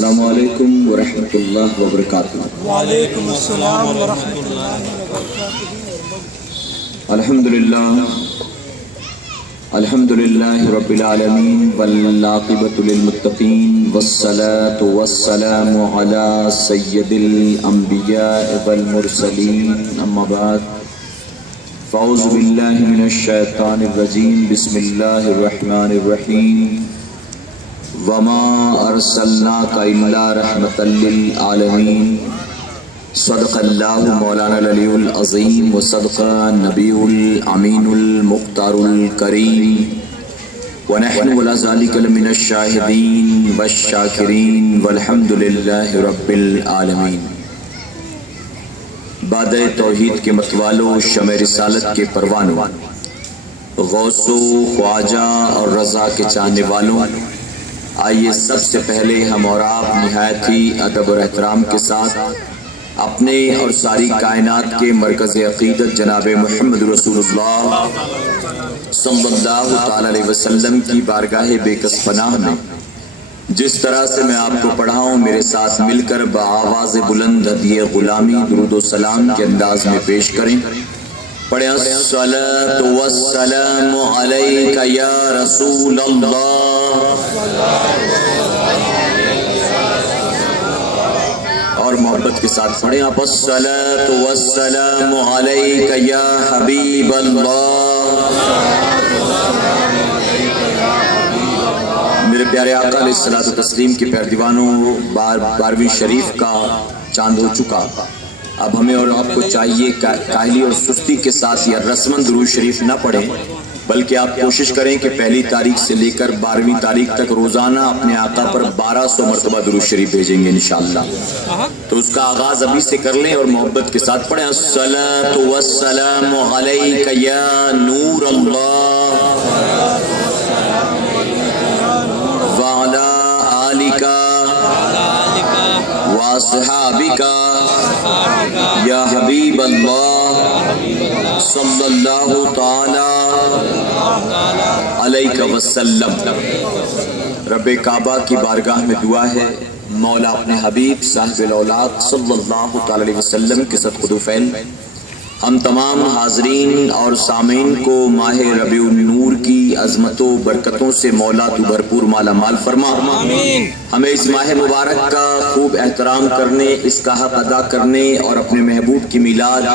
السلام علیکم ورحمۃ اللہ وبرکاتہ۔ وعلیکم السلام ورحمۃ اللہ وبرکاتہ۔ الحمد للہ رب العالمین والعاقبۃ للمتقین والصلاة والسلام علی سید الانبیاء والمرسلین، اما بعد فاعوذ باللہ من الشیطان الرجیم، بسم اللہ الرحمن الرحیم۔ وما ارسلناک الا رحمۃ للعالمین، صدق اللہ مولانا العلی العظیم وصدق نبی الامین المختار الکریم، ونحن علی ذلک لمن الشاہدین والشاکرین والحمد للہ رب العالمین۔ باد توحید کے متوالو، شمع رسالت کے پروانوں، غوث و خواجہ اور رضا کے چاہنے والوں، آئیے سب سے پہلے ہم اور آپ نہایت ہی ادب اور احترام کے ساتھ اپنے اور ساری کائنات کے مرکز عقیدت جناب محمد رسول اللہ صلی اللہ تعالی علیہ وسلم کی بارگاہ بے کس پناہ میں جس طرح سے میں آپ کو پڑھاؤں، میرے ساتھ مل کر بآواز بلند ہدیہ غلامی درود و سلام کے انداز میں پیش کریں۔ پڑھیں الصلاۃ والسلام علیک یا رسول اللہ، اور محبت کے ساتھ پڑھیں آپ الصلاۃ والسلام علیک یا حبیب اللہ۔ میرے پیارے آقا علیہ الصلوۃ والتسلیم کے پیارے دیوانوں، 12ویں شریف کا چاند ہو چکا۔ اب ہمیں اور آپ کو چاہیے کاہلی اور سستی کے ساتھ یا رسماً درود شریف نہ پڑھیں، بلکہ آپ کوشش کریں کہ پہلی تاریخ سے لے کر 12ویں تاریخ تک روزانہ اپنے آقا پر 1200 مرتبہ درود شریف بھیجیں گے انشاءاللہ۔ تو اس کا آغاز ابھی سے کر لیں اور محبت کے ساتھ پڑھیں الصلاۃ والسلام علیک یا نور اللہ وعلی آلک واصحابک یا حبیب اللہ صلی اللہ تعالی علیہ وسلم۔ رب کعبہ کی بارگاہ میں دعا ہے، مولا اپنے حبیب صاحب الاولاد صلی اللہ تعالی علیہ وسلم کے صدقہ دوفیل ہم تمام حاضرین اور سامعین کو ماہ ربیع النور کی عظمتوں و برکتوں سے مولا تو بھرپور مالا مال فرما۔ ہمیں اس ماہ مبارک کا خوب احترام کرنے، اس کا حق ادا کرنے اور اپنے محبوب کی میلاد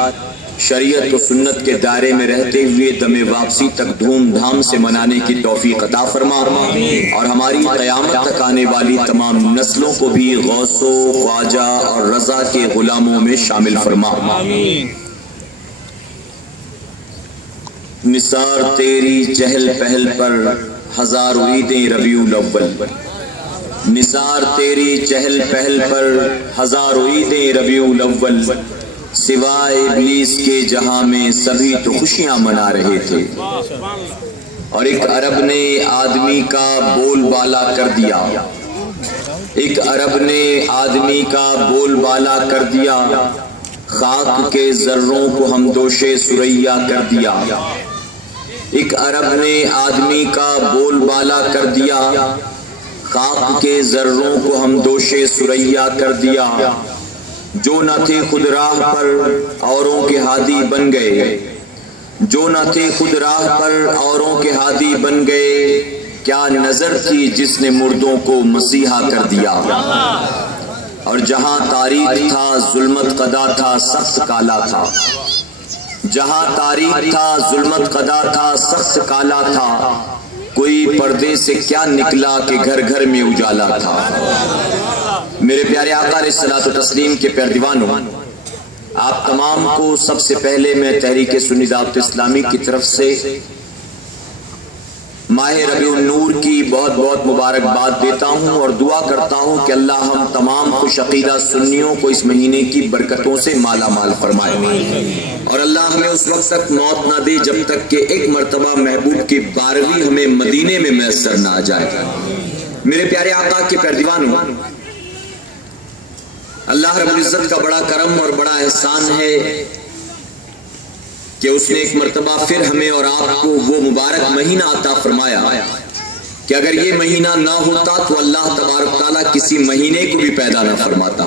شریعت و سنت کے دائرے میں رہتے ہوئے دم واپسی تک دھوم دھام سے منانے کی توفیق عطا فرما، اور ہماری قیامت تک آنے والی تمام نسلوں کو بھی غوث و خواجہ اور رضا کے غلاموں میں شامل فرما۔ نثار تیری چہل پہل پر ہزاروں عیدیں ربیع الاول، نثار تیری چہل پہل پر ہزاروں عیدیں ربیع الاول، سوائے ابلیس کے جہاں میں سبھی تو خوشیاں منا رہے تھے، اور ایک عرب نے آدمی کا بول بالا کر دیا، ایک عرب نے آدمی کا بول بالا کر دیا، خاک کے ذروں کو ہم دوشے سریا کر دیا، ایک عرب نے آدمی کا بول بالا کر دیا، خاک کے ذروں کو ہم دوشے سریا کر دیا، جو نہ تھے خود راہ پر اوروں کے ہادی بن گئے، جو نہ تھے خود راہ پر اوروں کے ہادی بن گئے، کیا نظر تھی جس نے مردوں کو مسیحا کر دیا، اور جہاں تاریخ تھا ظلمت قدا تھا سخت کالا تھا، جہاں تاریخ تھا ظلمت قدا تھا سخت کالا تھا، کوئی پردے سے کیا نکلا کہ گھر گھر میں اجالا تھا۔ میرے پیارے آقا علیہ الصلوۃ والتسلیم کے پیارے دیوانوں، آپ تمام کو سب سے پہلے میں تحریک سنی دعوت اسلامی کی طرف سے ماہ ربیع النور کی بہت بہت مبارکباد دیتا ہوں اور دعا کرتا ہوں کہ اللہ ہم تمام خوش عقیدہ سنیوں کو اس مہینے کی برکتوں سے مالا مال فرمائے، اور اللہ ہمیں اس وقت تک موت نہ دے جب تک کہ ایک مرتبہ محبوب کی 12ویں ہمیں مدینے میں میسر نہ آ جائے۔ میرے پیارے آقا کے پیارے دیوانوں، اللہ رب العزت کا بڑا کرم اور بڑا احسان ہے کہ اس نے ایک مرتبہ پھر ہمیں اور آپ کو وہ مبارک مہینہ عطا فرمایا کہ اگر یہ مہینہ نہ ہوتا تو اللہ تبارک تعالیٰ کسی مہینے کو بھی پیدا نہ فرماتا.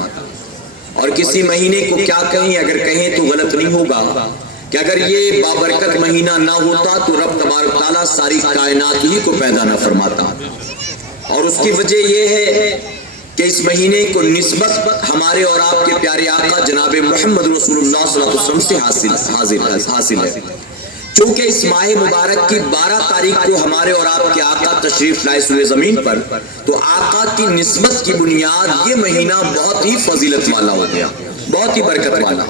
اور کسی مہینے کو کیا کہیں، اگر کہیں تو غلط نہیں ہوگا کہ اگر یہ بابرکت مہینہ نہ ہوتا تو رب تبارک تعالیٰ ساری کائنات ہی کو پیدا نہ فرماتا. اور اس کی وجہ یہ ہے کہ اس مہینے کو نسبت ہمارے اور آپ کے پیارے آقا جناب محمد رسول اللہ صلی اللہ علیہ وسلم سے حاصل ہے. چونکہ اس ماہ مبارک کی 12 تاریخ کو ہمارے اور آپ کے آقا تشریف لائے سوئے زمین پر، تو آقا کی نسبت کی بنیاد یہ مہینہ بہت ہی فضیلت والا ہو گیا، بہت ہی برکت والا.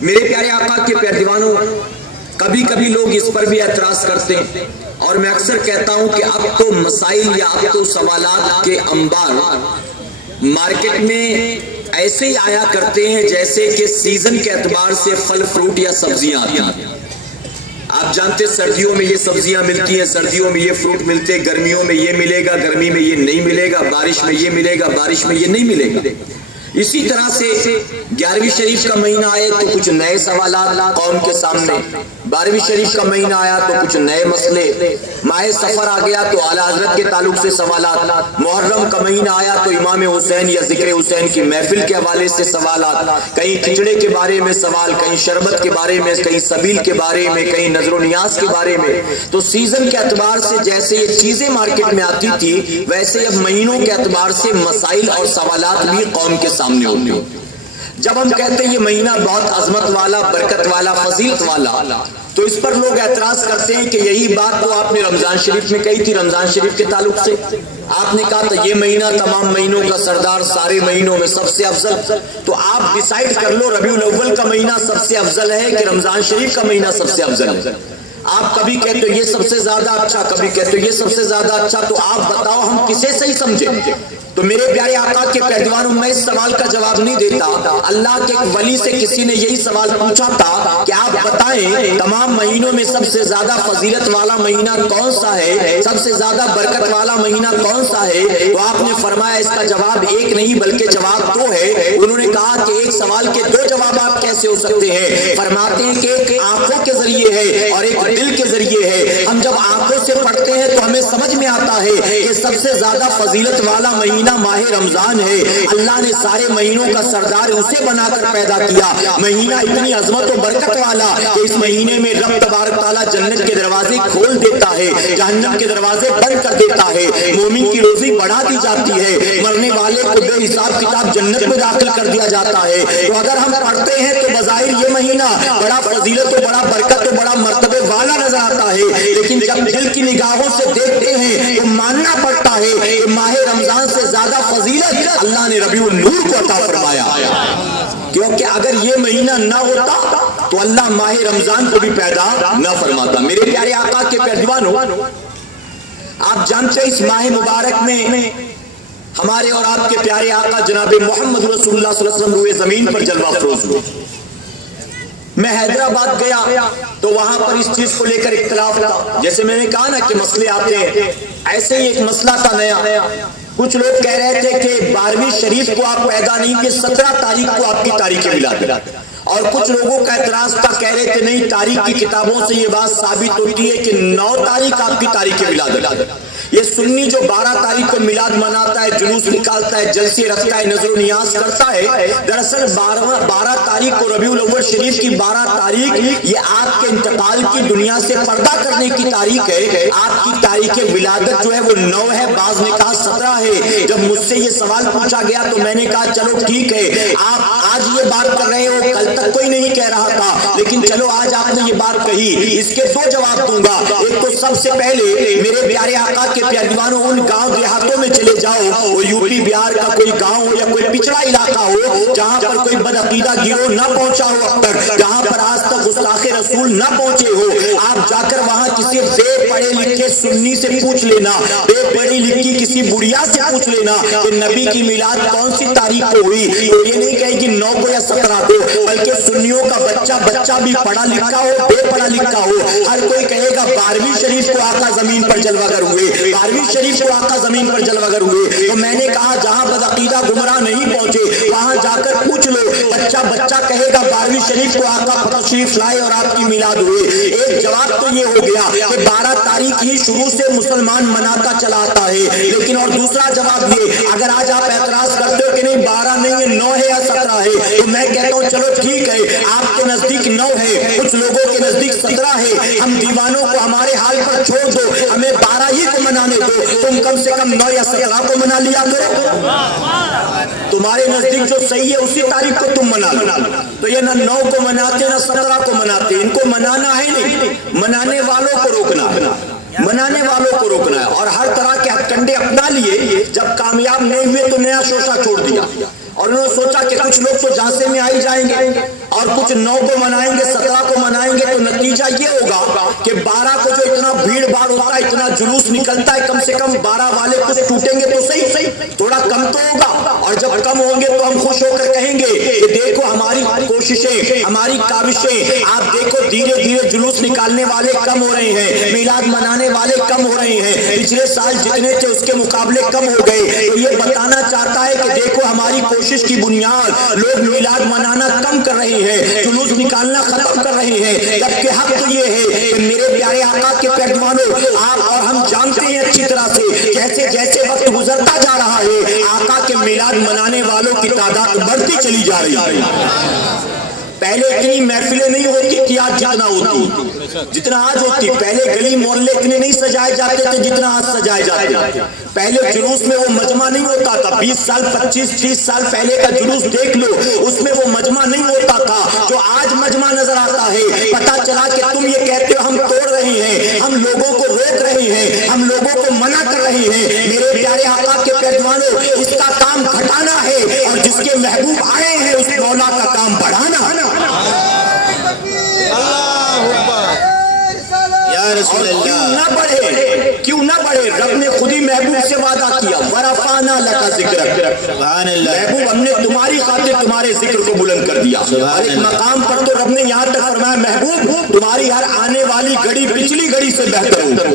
میرے پیارے آقا کے پیارے دیوانوں، کبھی کبھی لوگ اس پر بھی اعتراض کرتے ہیں، اور میں اکثر کہتا ہوں کہ اب تو مسائل یا اب تو سوالات کے انبار مارکیٹ میں ایسے ہی آیا کرتے ہیں جیسے کہ سیزن کے اعتبار سے پھل فروٹ یا سبزیاں آتی ہیں. آپ جانتے سردیوں میں یہ سبزیاں ملتی ہیں، سردیوں میں یہ فروٹ ملتے، گرمیوں میں یہ ملے گا، گرمی میں یہ نہیں ملے گا، بارش میں یہ ملے گا، بارش میں یہ نہیں ملے گا. اسی طرح سے 11ویں شریف کا مہینہ آئے تو کچھ نئے سوالات قوم کے سامنے، 12ویں شریف کا مہینہ آیا تو کچھ نئے مسئلے، ماہ سفر آ گیا تو اعلیٰ حضرت کے تعلق سے سوالات، محرم کا مہینہ آیا تو امام حسین یا ذکر حسین کی محفل کے حوالے سے سوالات، کہیں کھچڑے کے بارے میں سوال، کہیں شربت کے بارے میں، کہیں سبیل کے بارے میں، کہیں نظر و نیاز کے بارے میں. تو سیزن کے اعتبار سے جیسے یہ چیزیں مارکیٹ میں آتی تھی، ویسے اب مہینوں کے اعتبار سے مسائل اور سوالات بھی قوم کے سامنے ہوتے ہیں. جب ہم کہتے ہیں یہ مہینہ بہت عظمت والا، برکت والا، فضیلت والا، تو اس پر لوگ اعتراض کرتے ہیں کہ یہی بات تو آپ نے رمضان شریف میں کہی تھی. رمضان شریف کے تعلق سے آپ نے کہا تھا یہ مہینہ تمام مہینوں کا سردار، سارے مہینوں میں سب سے افضل. تو آپ ڈیسائیڈ کر لو ربیع الاول کا مہینہ سب سے افضل ہے کہ رمضان شریف کا مہینہ سب سے افضل ہے. آپ کبھی کہتے ہو یہ سب سے زیادہ اچھا، کبھی کہتے ہو یہ سب سے زیادہ اچھا. تو آپ بتاؤ ہم کسے صحیح سمجھیں؟ تو میرے پیارے آقا کے پیروانوں، میں اس سوال کا جواب نہیں دیتا. اللہ کے ایک ولی سے کسی نے یہی سوال پوچھا تھا کہ آپ بتائیں تمام مہینوں میں سب سے زیادہ فضیلت والا مہینہ کون سا ہے، سب سے زیادہ برکت والا مہینہ کون سا ہے؟ تو آپ نے فرمایا اس کا جواب ایک نہیں بلکہ جواب دو ہے. انہوں نے کہا کہ ایک سوال کے دو جوابات کیسے ہو سکتے ہیں؟ فرماتے ہیں کہ ایک آنکھوں کے ذریعے ہے اور ایک دل کے ذریعے ہے. ہم جب آنکھوں سے پڑھتے ہیں تو ہمیں سمجھ میں آتا ہے کہ سب سے زیادہ فضیلت والا مہینہ ماہ رمضان ہے. اللہ نے سارے مہینوں کا سردار اسے بنا کر پیدا کیا. مہینہ اتنی عظمت و برکت والا کہ اس مہینے میں رب تبارک تعالیٰ جنت کے دروازے کھول دیتا ہے، جہنم کے دروازے بند کر دیتا ہے، مومن کی روزی بڑھا دی جاتی ہے، مرنے والے کو بے حساب کتاب جنت میں داخل کر دیا جاتا ہے. تو اگر ہم پڑھتے ہیں تو بظاہر یہ مہینہ بڑا فضیلت و بڑا برکت و بڑا مرتبے والا نظر آتا ہے، لیکن جب دل کی نگاہوں سے دیکھتے ہیں تو ماننا پڑتا ہے کہ ماہ رمضان سے زیادہ فضیلت اللہ نے ربیع النور کو عطا فرمایا. کیونکہ اگر یہ مہینہ نہ ہوتا تو اللہ ماہ رمضان کو بھی پیدا نہ فرماتا. میرے پیارے آقا کے پیروانوں، آپ جانتے ہیں اس ماہ مبارک میں ہمارے اور آپ کے پیارے آقا جناب محمد رسول اللہ صلی اللہ علیہ وسلم روئے زمین پر جلوہ افروز ہوئے. میں حیدرآباد گیا تو وہاں پر اس چیز کو لے کر اختلاف تھا. جیسے میں نے کہا نا کہ مسئلے آتے ہیں، ایسے ہی ایک مسئلہ تھا نیا. کچھ لوگ کہہ رہے تھے کہ 12ویں شریف کو آپ پیدا نہیں کہ 17 تاریخ کو آپ کی تاریخ ولادت، اور کچھ لوگوں کا اعتراض تھا، کہہ رہے تھے نہیں تاریخ کی کتابوں سے یہ بات ثابت ہوتی ہے کہ 9 تاریخ آپ کی تاریخ ولادت. یہ سنی جو 12 تاریخ کو میلاد مناتا ہے، جلوس نکالتا ہے، جلسے رکھتا ہے، نظر و نیاز کرتا ہے، دراصل 12 تاریخ کو ربیع الاول شریف کی 12 تاریخ یہ آپ کے انتقال کی دنیا سے پردہ کرنے کی تاریخ ہے. آپ کی تاریخ ولادت جو ہے وہ 9 ہے، بعض نے کہا 17 ہے. جب مجھ سے یہ سوال پوچھا گیا تو میں نے کہا چلو ٹھیک ہے، آپ آج یہ بات کر رہے ہو، کل تک کوئی نہیں کہہ رہا تھا، لیکن چلو آج آپ نے یہ بات کہی. اس کے 2 جواب دوں گا. ایک تو سب سے پہلے میرے پیارے آقا کے پیروانوں، ان گاؤں دیہاتوں میں چلے جاؤ، وہ یو پی بہار کا کوئی گاؤں ہو یا کوئی پچھڑا علاقہ ہو جہاں پر کوئی بدعقیدہ گروہ نہ پہنچا ہو اب تک، جہاں پر آج تک گستاخ رسول نہ پہنچے ہو، آپ جا کر وہاں کسی بے پڑھے لکھے سنی سے پوچھ لینا، بے پڑھی لکھی کسی بڑھیا سے پوچھ لینا کہ نبی کی میلاد کون سی تاریخ کو ہوئی. تو یہ نہیں کہے کہ 9 کو یا 17 کو، بلکہ سنیوں کا بچہ بھی پڑھا لکھا ہو، بے پڑھا لکھا ہو، ہر کوئی کہے گا 12ویں شریف کو آقا زمین پر جلوہ گر ہوئے، 12ویں شریف کو آقا زمین پر جلوہ گر ہوئے. تو میں نے کہا جہاں بدعقیدہ گمراہ نہیں پہنچے وہاں جا کر پوچھ لو بچہ بچہ کہے گا 12ویں شریف کو آقا تشریف لائے اور آپ کی میلاد ہوئے. ایک جواب تو یہ ہو گیا کہ 12 تاریخ ہی شروع سے مسلمان مناتا چلا آتا ہے. لیکن اور دوسرا جواب یہ، اگر آج آپ اعتراض کرتے ہو کہ نہیں 12 نہیں ہے 9 ہے یا 17 ہے، تو میں کہتا ہوں چلو ٹھیک ہے، آپ کے نزدیک 9 ہے، کچھ لوگوں کے نزدیک 17 ہے. ہم دیوانوں کو ہمارے حال پر چھوڑ دو، ہمیں 12 ہی کو منانے دو. تم کم سے کم 9 یا 17 کو منا لیا کرو. تمہارے نزدیک جو صحیح ہے اسی تاریخ کو تم منا لو. تو یہ نہ 9 کو مناتے نہ 17 کو مناتے. ان کو منانا ہے نہیں، منانے والوں کو روکنا ہے، منانے والوں کو روکنا ہے. اور ہر طرح کے ہتھ کنڈے اپنا لیے. جب کامیاب نہیں ہوئے تو نیا شوشہ چھوڑ دیا، اور انہوں نے سوچا کہ کچھ لوگ تو جھانسے میں آئی جائیں گے اور کچھ 9 کو منائیں گے 17 کو منائیں گے. تو نتیجہ یہ ہوگا کہ 12 کو جو اتنا بھیڑ بھاڑ ہوتا ہے، اتنا جلوس نکلتا ہے، کم سے کم 12 والے کچھ ٹوٹیں گے تو صحیح، تھوڑا کم تو ہوگا. اور جب کم ہوں گے تو ہم خوش ہو کر کہیں گے کہ دیکھو ہماری کوششیں، ہماری کاوشیں، آپ دیکھو دھیرے دھیرے جلوس نکالنے والے کم ہو رہے ہیں، میلاد منانے والے کم ہو رہے ہیں. پچھلے سال جتنے تھے اس کے مقابلے کم ہو گئے. تو یہ بتانا چاہتا ہے کہ دیکھو ہماری کوشش کی بنیاد لوگ میلاد منانا کم کر رہے ہیں، جلوس نکالنا ختم کر رہے ہیں. جبکہ حق تو یہ ہے کہ میرے پیارے آقا کے پیروانوں، آپ اور ہم جانتے ہیں اچھی طرح سے جیسے جیسے وقت گزرتا جا رہا ہے، آقا کے میلاد منانے والوں کی تعداد بڑھتی چلی جا رہی ہے. پہلے اتنی محفلیں نہیں ہوتی کہ آج جتنا ہوتی، جتنا آج ہوتی. پہلے گلی محلے اتنے نہیں سجائے جاتے تھے جتنا آج سجائے جاتے. پہلے جلوس میں وہ مجمع نہیں ہوتا تھا. 20 سال 25 30 سال پہلے کا جلوس دیکھ لو، اس میں وہ مجمع نہیں ہوتا تھا جو آج مجمع نظر آتا ہے. پتا چلا کہ تم یہ کہتے ہو ہم توڑ رہے ہیں، ہم لوگوں کو روک رہے ہیں، ہم لوگوں کو منع کر رہے ہیں. میرے پیارے آقا کے پیروانوں، اس کا کام گھٹانا ہے اور جس کے محبوب آئے ہیں اس مولا کا کام بڑھانا. اور کیوں نہ بڑھے، کیوں نہ بڑھے؟ رب نے خود ہی محبوب سے وعدہ کیا، ورفعنا لک ذکرک، محبوب ہم نے تمہاری خاطر تمہارے ذکر کو بلند کر دیا. اور ایک مقام پر تو رب نے یہاں تک فرمایا محبوب تمہاری ہر آنے والی گھڑی پچھلی گھڑی سے بہتر ہو.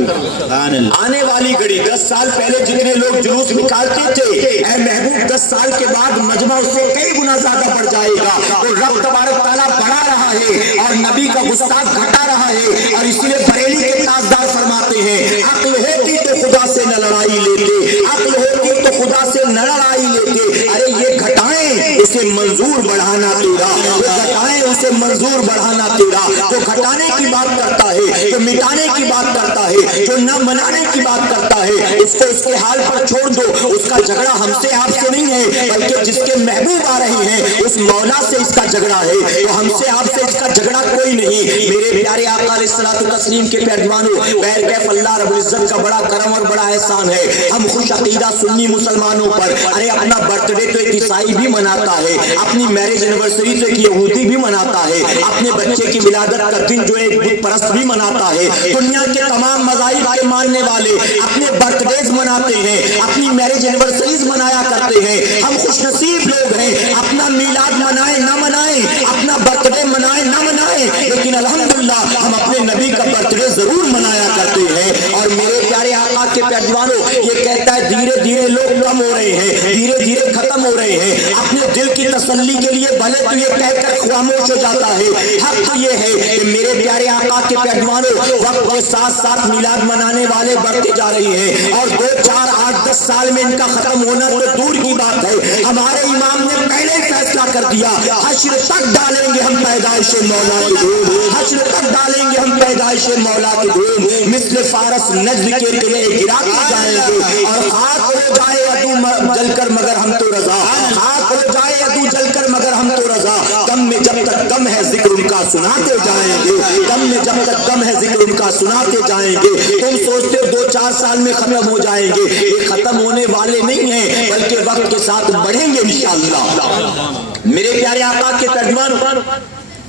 آنے والی گھڑی 10 سال پہلے جتنے لوگ جلوس نکالتے تھے، اے محبوب 10 سال کے بعد مجمع اس سے کئی گنا زیادہ بڑھ جائے گا. تو رب تبارک تعالیٰ بڑھا رہا ہے اور نبی کا گستاخ گھٹا رہا ہے. اور اسی لیے بریلی کے تاجدار فرماتے ہیں عقل ہوتی تو خدا سے نہ لڑائی لیتے، عقل ہوتی تو خدا سے نہ لڑائی لیتے. ارے یہ گھٹائیں اسے منظور بڑھانا تیرا، وہ گھٹائیں اسے منظور بڑھانا تیرا. جو گھٹانے کی بات کرتا ہے، جو مٹانے کی بات کرتا ہے، جو نہ منانے کی بات کرتا ہے، اس کو اس کے حال پر چھوڑ دو. اس کا جھگڑا ہم سے آپ سے نہیں ہے، بلکہ جس کے محبوب آ رہے ہیں اس مولا سے اس کا جھگڑا ہے. تو ہم سے آپ سے اس کا جھگڑا کوئی نہیں. میرے پیارے آقا علیہ الصلوۃ والتسلیم کے پیروانوں، بہر کیف اللہ رب العزت کا بڑا کرم اور بڑا احسان ہے ہم خوش عقیدہ سنی مسلمانوں پر. ارے اپنا برتھ ڈے تو ایک عیسائی بھی مناتا ہے، اپنی میرج اینیورسری تو ایک یہودی بھی مناتا ہے، اپنے بچے کی ولادت کا دن جو ایک بت پرست بھی مناتا ہے. دنیا کے تمام مذاہب کے ماننے والے اپنے برتھ ڈیز مناتے ہیں، اپنی میرج اینیورسریز منایا کرتے ہیں. ہم خوش نصیب لوگ ہیں، اپنا میلاد منائیں نہ منائیں، اپنا برتھ ڈے منائیں نہ منائیں، لیکن الحمدللہ ہم اپنے نبی کا برتھ ڈے ضرور منایا کرتے ہیں. اور میرے پیارے آقا کے پیروانوں، یہ کہتا ہے دھیرے دھیرے لوگ کم ہو رہے ہیں، دھیرے دھیرے ختم ہو رہے ہیں. اپنے دل کی تسلی کے لیے بھلے تو یہ کہہ کر خاموش ہو جاتا ہے. حق تو یہ ہے کہ میرے پیارے آقا کے پیروانوں، وقت کے ساتھ ساتھ میلاد منانے والے بڑھتے جا رہے ہیں اور 2 4 8 10 سال میں ان کا ختم ہونا تو دور کی بات ہے. ہمارے امام نے پہلے ہی فیصلہ کر دیا، حشر تک ڈالیں گے ہم پیدائش مولا کی دھوم، حشر تک ڈالیں گے ہم پیدائش مولا کی دھوم. مثل فارس نجد کے قلعے گرا کے جائیں گے اور خاک ہو جائے عدو جل کر مگر ہم تو رضا، خاک ہو جائے عدو جل کر مگر ہم تو رضا. دم میں جب تک دم ہے ذکر ان کا سناتے جائیں گے، دم میں جب تک دم ہے ذکر ان کا سناتے جائیں گے. تم سوچتے ہو 2 4 سال میں ختم ہو جائیں گے، یہ ختم ہونے والے نہیں ہیں بلکہ وقت کے ساتھ بڑھیں گے انشاءاللہ. میرے پیارے آقا کے ترجمان،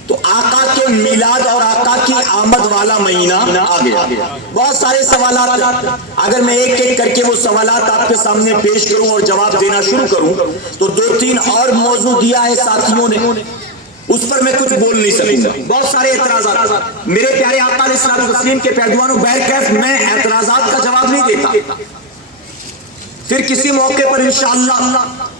تو آقا کے میلاد اور آقا کی آمد والا مہینہ آ گیا. بہت سارے سوالات، اگر میں ایک ایک کر کے وہ سوالات آپ کے سامنے پیش کروں اور جواب دینا شروع کروں تو 2 3 اور موضوع دیا ہے ساتھیوں نے، اس پر میں کچھ بول نہیں سکوں گا. بہت سارے اعتراضات. میرے پیارے آقا علیہ الصلوۃ والتسلیم کے پیروانوں، بہرکیف میں اعتراضات کا جواب نہیں دیتا، پھر کسی موقع پر انشاءاللہ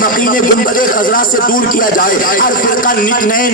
مقیم گنبد خضرا سے دور کیا جائے۔ ہر فرقہ نت نئے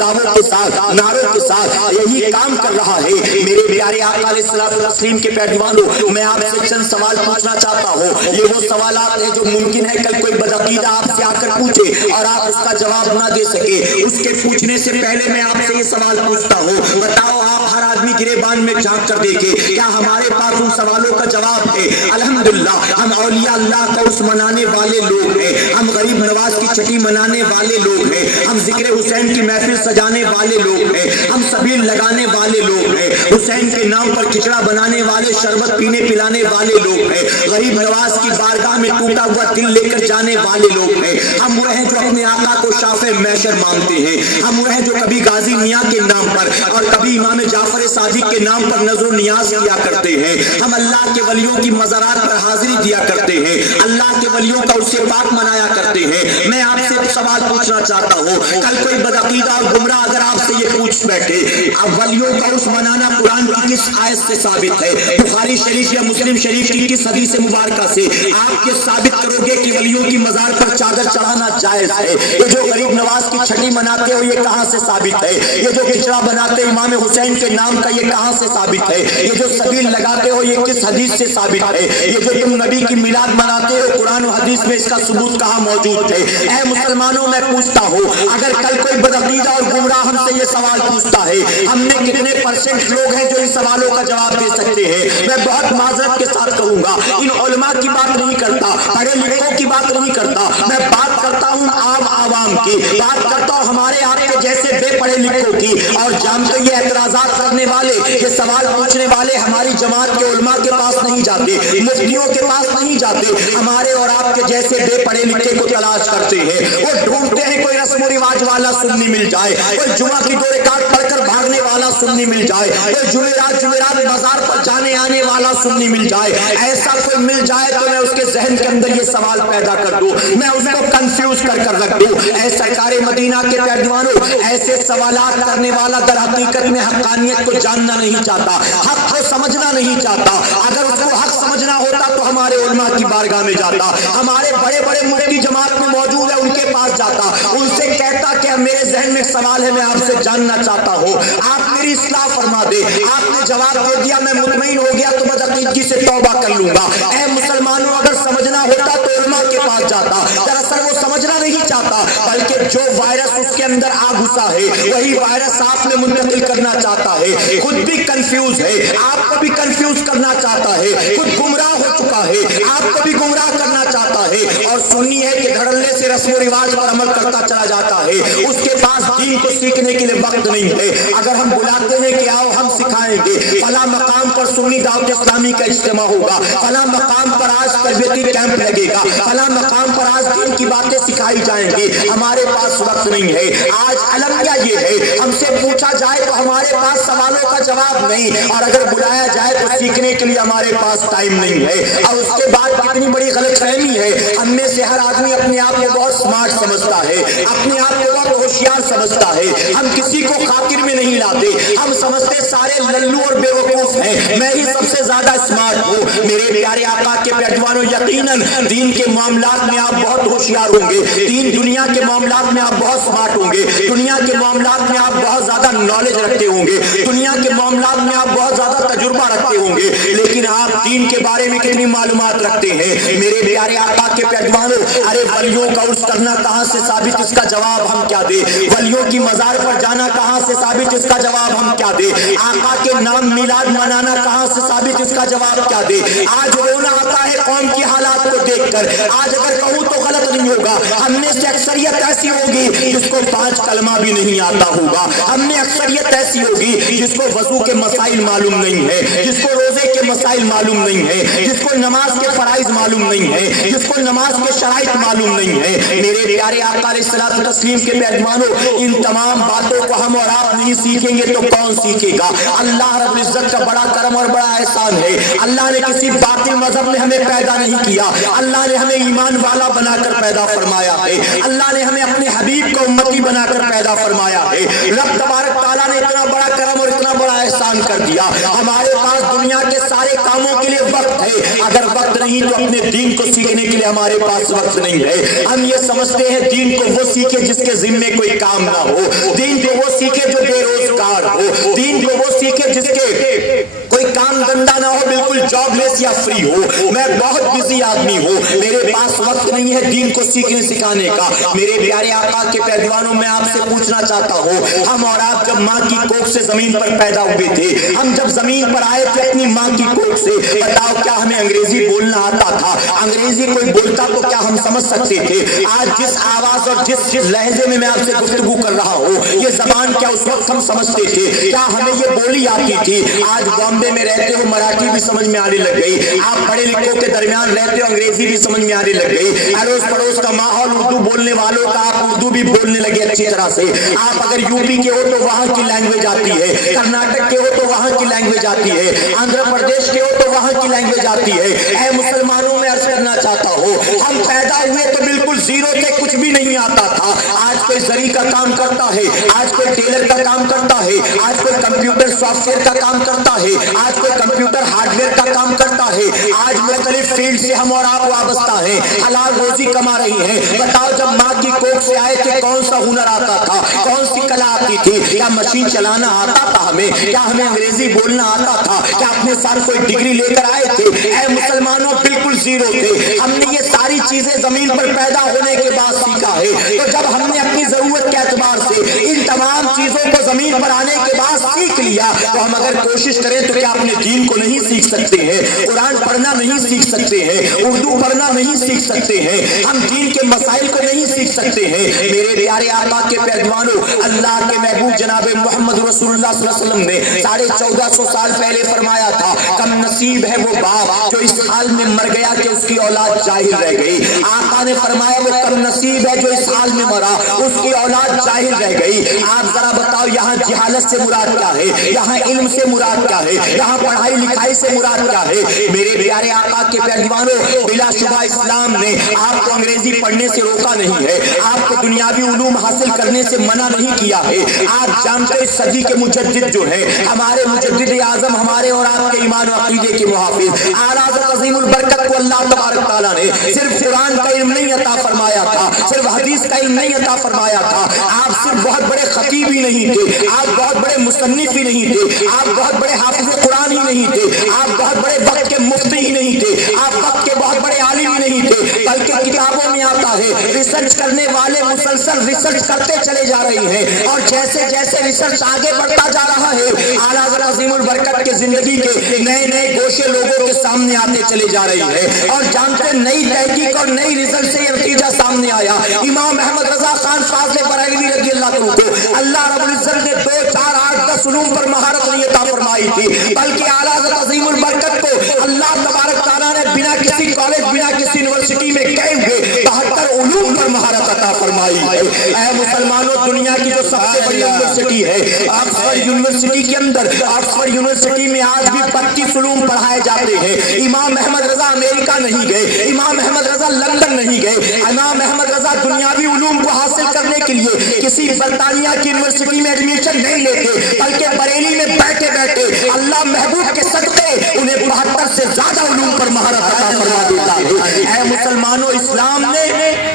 دعووں کے ساتھ، نعروں کے ساتھ یہی کام کر رہا ہے۔ میرے پیارے آقا علیہ الصلوۃ والتسلیم کے پیروانوں، میں آپ سے چند سوال پوچھنا چاہتا ہوں۔ یہ وہ سوالات ہیں جو ممکن ہے کل کوئی بدعقیدہ آپ سے آ کر پوچھے اور آپ اس کا جواب نہ دے سکے۔ اس کے پوچھنے سے پہلے میں آپ سے یہ سوال پوچھتا ہوں، بتاؤ آپ ہر آدمی گریبان میں جھانک کر دیکھے، کیا ہمارے پاس ان سوالوں کا جواب ہے؟ الحمدللہ ہم اولیاء اللہ کا عرس منانے والے لوگ ہیں، ہم غریب نواز کی چھٹی منانے والے لوگ ہیں، ہم ذکر حسین کی محفل سجانے والے لوگ ہیں، ہم سبیل لگانے والے لوگ ہیں، حسین کے نام پر کھچڑا بنانے والے، شربت پینے پلانے والے لوگ ہیں، غریب نواز کی بارگاہ میں ٹوٹا ہوا دل لے کر جانے والے لوگ ہیں۔ ہم وہ ہیں جو اپنے آقا کو شافع محشر مانتے ہیں، ہم وہ ہیں جو کبھی غازی میاں کے نام پر اور کبھی امام جعفر صادق کے نام پر نظر و نیاز کیا کرتے ہیں، ہم اللہ کے ولیوں کی مزارات پر حاضری دیا کرتے ہیں، اللہ کے ولیوں کا عرس پاک منایا کرتے ہیں۔ میں آپ سے سوال پوچھنا چاہتا ہوں، کل کوئی بدعقیدہ اور گمراہ اگر آپ سے یہ پوچھ بیٹھے اب ولیوں کا عرس منانا قرآن کی کس آیت سے ثابت ہے، بخاری شریف یا مسلم شریف کی کس حدیث مبارکہ سے آپ یہ ثابت کرو گے کہ ولیوں کی مزار پر چادر چڑھانا جائز ہے؟ یہ جو غریب نواز کی چھٹی مناتے ہو یہ کہاں سے ثابت ہے؟ یہ جو کھچڑا بناتے امام حسین کے نام کا یہ کہاں سے ثابت ہے؟ یہ جو سبیل لگاتے ہو یہ کس حدیث سے ثابت ہے؟ یہ جو تم نبی کی میلاد مناتے ہو قرآن و حدیث میں اس کا ثبوت کہاں موجود ہے؟ اے مسلمانوں میں پوچھتا ہوں، اگر کل کوئی بدعقیدہ اور گمراہ ہم سے یہ سوال پوچھتا ہے، ہم میں کتنے پرسنٹ لوگ ہیں جو ان سوالوں کا جواب دے سکتے ہیں؟ میں بہت معذرت کے ساتھ کہوں گا، ان علماء کی بات نہیں کرتا، پڑھے لکھوں کی بات نہیں کرتا، میں بات کرتا ہوں عام عوام کی، بات کرتا ہوں ہمارے آپ کے جیسے بے پڑھے لکھوں کی۔ اور جانتے یہ اعتراضات کرنے والے، یہ سوال پوچھنے والے ہماری جماعت کے علماء کے پاس نہیں جاتے، مفتیوں کے پاس نہیں جاتے، ہمارے اور آپ کے جیسے بے پڑھے لکھے کو تلاش کرتے ہیں۔ وہ ڈھونڈتے ہیں کوئی رسم و رواج والا سنی مل جائے، کوئی جمعہ کی 2 رکعت پڑھ کر بھاگنے والا سنی مل جائے، کوئی جمعرات بازار پر جانے آنے والا سنی مل جائے۔ ایسا کوئی مل جائے تو میں اس کے ذہن کے اندر یہ سوال پیدا کر دوں، میں اس کو کنفیوز کر کر رکھ دوں۔ اے سرکار مدینہ کے پیروانوں، ایسے سوالات کرنے والا در حقیقت میں حقانیت کو جاننا نہیں چاہتا، حق کو سمجھنا نہیں چاہتا۔ اگر اس کو حق سمجھنا ہوتا تو ہمارے علماء کی بارگاہ میں جاتا، ہمارے بڑے بڑے مفتی جماعت میں موجود ہے ان کے پاس جاتا، ان سے کہتا کہ میرے ذہن میں سوال ہے، میں آپ سے جاننا چاہتا ہوں، آپ میری اصلاح فرما دے۔ آپ نے جواب دے دیا، میں مطمئن ہو گیا تو بدعقیدگی سے توبہ کر لوں گا۔ اے مسلمانوں، اگر سمجھنا ہوتا تو علماء کے پاس جاتا، دراصل وہ سمجھنا نہیں چاہتا، بلکہ جو وائرس اس کے اندر آ گھسا ہے وہی وائرس آپ میں منتقل کرنا چاہتا ہے۔ خود بھی کنفیوز ہے، آپ کو بھی کنفیوز کرنا چاہتا ہے، خود گمراہ ہو چکا ہے، آپ کو بھی گمراہ کرنا چاہتا ہے، اور سنی ہے کہ دھڑلے سے رسم و رواج پر عمل کرتا چلا جاتا ہے، اس کے پاس دین کو سیکھنے کے لیے وقت نہیں ہے۔ اگر ہم بلاتے ہیں کہ آؤ ہم سکھائیں گے، فلاں مقام پر سنی دعوت اسلامی کا اجتماع ہوگا، فلاں مقام پر آج تربیتی کیمپ لگے گا، فلاں مقام پر آج دین کی باتیں سکھائی جائیں گی، ہمارے پاس وقت نہیں ہے۔ آج المیہ یہ ہے، ہم سے پوچھا جائے تو ہمارے پاس سوالوں کا جواب نہیں، اور اگر بلایا جائے تو سیکھنے کے لیے ہمارے پاس ٹائم نہیں ہے۔ اور اس کے بعد کتنی بڑی غلط فہمی ہے، ہم میں سے ہر آدمی اپنے آپ کو بہت سمارٹ سمجھتا ہے، اپنے آپ کو بہت ہوشیار سمجھتا ہے، ہم کسی کو خاطر میں نہیں لاتے، ہم سمجھتے سارے للو اور بے وقوف ہیں، میں ہی سب سے زیادہ اسمارٹ ہوں۔ میرے پیارے آقا کے پیروانوں، یقیناً دین کے معاملات میں آپ بہت ہوشیار ہوں گے، دین دنیا کے معاملات میں آپ بہت اسمارٹ ہوں گے، دنیا کے معاملات میں آپ بہت زیادہ نالج رکھتے ہوں گے، دنیا کے معاملات میں آپ بہت زیادہ تجربہ رکھتے ہوں گے، لیکن آپ دین کے بارے میں کتنی معلومات رکھتے ہیں؟ میرے پیارے آقا کے پیروانوں، ارے ولیوں کا عرس کرنا کہاں سے ثابت، اس کا جواب ہم کیا دیں؟ ولیوں کی مزار پر جانا کہاں سے ثابت، اس کا جواب ہم کیا دیں؟ آقا کے نام میلاد منانا کہاں سے ثابت، اس کا جواب کیا دیں؟ آج رونا آتا ہے قوم کی حالات کو دیکھ کر، آج اگر کہوں تو غلط نہیں ہوگا، ہم نے سے اکثریت ایسی ہوگی جس کو 5 کلمہ بھی نہیں آتا ہوگا، ہم نے اکثریت ایسی ہوگی جس کو وضو کے مسائل معلوم نہیں ہے، جس کو روزے کے مسائل معلوم نہیں ہے، جس کو نماز کے فرائض معلوم نہیں ہے، جس کو نماز کے شرائط معلوم نہیں ہے۔ میرے پیارے آقا علیہ الصلوۃ والتسلیم کے پیروانوں، ان تمام باتوں کو ہم اور آپ نہیں سیکھیں گے تو کون سیکھے گا؟ اللہ رب العزت کا بڑا کرم اور بڑا احسان ہے، اللہ نے کسی باطل مذہب میں ہمیں پیدا نہیں کیا، اللہ نے ہمیں ایمان والا بنا کر پیدا فرمایا ہے، اللہ نے ہمیں اپنے حبیب کو امتی بنا کر پیدا فرمایا ہے۔ رب تبارک تعالیٰ نے اتنا بڑا کرم اور اتنا بڑا احسان آسان کر دیا. ہمارے پاس دنیا کے سارے کاموں کے لیے وقت ہے, اگر وقت نہیں تو اپنے دین کو سیکھنے کے لیے ہمارے پاس وقت نہیں ہے. ہم یہ سمجھتے ہیں دین کو وہ سیکھے جس کے ذمے کوئی کام نہ ہو, دین کو وہ سیکھے جو بے روزگار ہو, دین کو وہ سیکھے جس کے کوئی کام دھندا نہ ہو, بالکل جاب لیس یا فری ہو. میں بہت بزی آدمی ہوں, میرے پاس وقت نہیں ہے دین کو سیکھنے سکھانے کا. میرے پیارے آقا کے پیروانوں, میں آپ سے پوچھنا چاہتا ہوں, ہم اور آپ جب ماں کی کوکھ سے زمین پر پیدا ہوئے تھے, ہم جب زمین پر آئے تھے اپنی ماں کی کوکھ سے, بتاؤ کیا ہمیں انگریزی بولنا آتا تھا؟ انگریزی کوئی بولتا تو کیا ہم سمجھ سکتے تھے؟ آج جس آواز اور جس لہجے میں آپ سے گفتگو کر رہا ہوں, یہ زبان کیا اس وقت ہم سمجھتے تھے؟ کیا ہمیں یہ بولی آتی تھی؟ آج بامبے میں رہتے ہو, مراٹھی بھی سمجھ میں آنے لگ گئی. آپ پڑھے لکھوں کے درمیان رہتے ہو, انگریزی بھی سمجھ میں آنے لگ گئی. اڑوس پڑوس کا ماحول اردو بولنے والوں کا, آپ اردو بھی بولنے لگے اچھی طرح سے. آپ اگر یو پی کے ہو تو وہاں کی لینگویج آتی ہے, کرناٹک کے ہو تو وہاں کی لینگویج آتی ہے, آندھرا پردیش کے ہو تو وہاں کی لینگویج آتی ہے. اے مسلمانوں, میں عرض کرنا چاہتا ہوں, ہم پیدا ہوئے تو بالکل زیرو تھے, کچھ بھی نہیں آتا تھا. آج کوئی زری کا کام کرتا ہے, آج کوئی ٹیلر کا کام کرتا ہے, آج کوئی کمپیوٹر سافٹ ویئر کا کام کرتا ہے, آج کوئی کمپیوٹر ہارڈ ویئر کا کام کرتا ہے. آج مختلف فیلڈ سے ہم اور آپ وابستہ ہیں, حلال روزی کما رہی ہیں. بتاؤ, جب ماں کی کوکھ سے آئے تھے کون سا ہنر آتا تھا, کون سی کلا آتی تھی؟ کیا مشین چلانا آتا تھا ہمیں؟ کیا ہمیں انگریزی بولنا آتا تھا؟ کیا اپنے ساتھ کوئی ڈگری لے کر آئے تھے؟ اے مسلمانوں, بالکل زیرو تھے. ہم نے یہ ساری چیزیں زمین پر پیدا ہونے کے بعد سیکھا ہے. تو جب ہم نے اپنی ضرورت کے اعتبار سے ان تمام چیزوں کو زمین پر آنے کے بعد سیکھ لیا, تو ہم اگر کوشش کریں تو کیا اپنے دین کو نہیں سیکھ سکتے ہیں؟ قرآن پڑھنا نہیں سیکھ سکتے ہیں, اردو پڑھنا نہیں سیکھ سکتے ہیں, ہم دین کے مسائل کو نہیں سیکھ سکتے ہیں؟ میرے پیارے آقا کے پیروانوں, اللہ کے محبوب جناب محمد رسول اللہ صلی اللہ علیہ وسلم نے 1450 سال پہلے فرمایا تھا, کم نصیب ہے وہ باپ جو اس حال میں مر گیا کہ اس کی اولاد جاہل رہ گئی. آقا نے فرمایا وہ کم نصیب ہے جو اس حال میں مرا, اس کی اولاد جاہل رہ گئی. آپ ذرا بتاؤ, یہاں جہالت سے مراد کیا ہے؟ یہاں علم سے مراد کیا ہے؟ یہاں پڑھائی لکھائی سے مراد کیا ہے؟ میرے پیارے آقا کے پیروانوں, بلا شبہ اسلام نے آپ کو انگریزی پڑھنے سے روکا نہیں ہے, آپ کو دنیاوی علوم حاصل کرنے سے منع نہیں کیا ہے. آپ جانتے ہیں صدی کے مجدد جو ہیں, ہمارے مجدد اعظم, ہمارے اور آپ کے ایمان و عقیدے کے محافظ اعلیٰ حضرت عظیم البرکت کو اللہ تبارک تعالیٰ نے صرف قرآن کا علم نہیں عطا فرمایا تھا, صرف حدیث کا علم نہیں عطا فرمایا تھا. آپ صرف بہت بڑے خطیب ہی نہیں تھے, آپ بہت بڑے مصنف ہی نہیں تھے, آپ بہت بڑے حافظ قرآن ہی نہیں تھے, آپ بہت بڑے وقت کے مفتی ہی نہیں تھے, آپ وقت کے بہت بڑے عالم ہی نہیں تھے, بلکہ کتابوں میں آتا ہے ریسرچ کرنے والے مسلسل ریسرچ کرتے چلے جا رہے ہیں, اور جیسے جیسے ریسرچ آگے بڑھتا جا رہا ہے, اعلیٰ حضرت عظیم البرکت کے زندگی کے نئے نئے گوشے لوگوں کے سامنے آتے چلے جا رہی ہے. اور جانتے نئی تحقیق اور نئی ریسرچ سے یہ نتیجہ سامنے آیا, امام احمد رضا خان فاضل بریلوی رضی اللہ عنہ کو اللہ رب العزت نے 2 4 8 10 علوم پر مہارت نہیں عطا فرمائی تھی, بلکہ اعلیٰ حضرت عظیم البرکت کو اللہ تبارک تعالیٰ نے بنا کسی کالج, بنا کسی یونیورسٹی میں گئے ہوئے 72 علوم پر مہارت عطا فرمائی ہے. اے مسلمانوں, دنیا کی جو سب سے بڑی یونیورسٹی ہے آکسفورڈ یونیورسٹی کے اندر, آکسفورڈ یونیورسٹی میں آج بھی 25 علوم پڑھائے جاتے ہیں. امام احمد رضا امریکہ نہیں گئے, امام احمد رضا لندن نہیں گئے, امام احمد رضا دنیاوی علوم کو حاصل کرنے کے لیے کسی برطانیہ کی یونیورسٹی میں ایڈمیشن نہیں لیتے, بلکہ بریلی میں بیٹھے بیٹھے اللہ محبوب کے صدقے انہیں 72 سے زیادہ علوم پر مہارت عطا فرما دیتا ہے. اے مسلمانوں, اسلام نے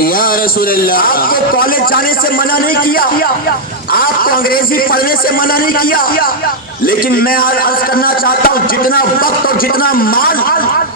یا رسول اللہ آپ کو کالج جانے سے منع نہیں کیا, آپ کو انگریزی پڑھنے سے منع نہیں کیا, لیکن میں عرض کرنا چاہتا ہوں جتنا وقت اور جتنا مال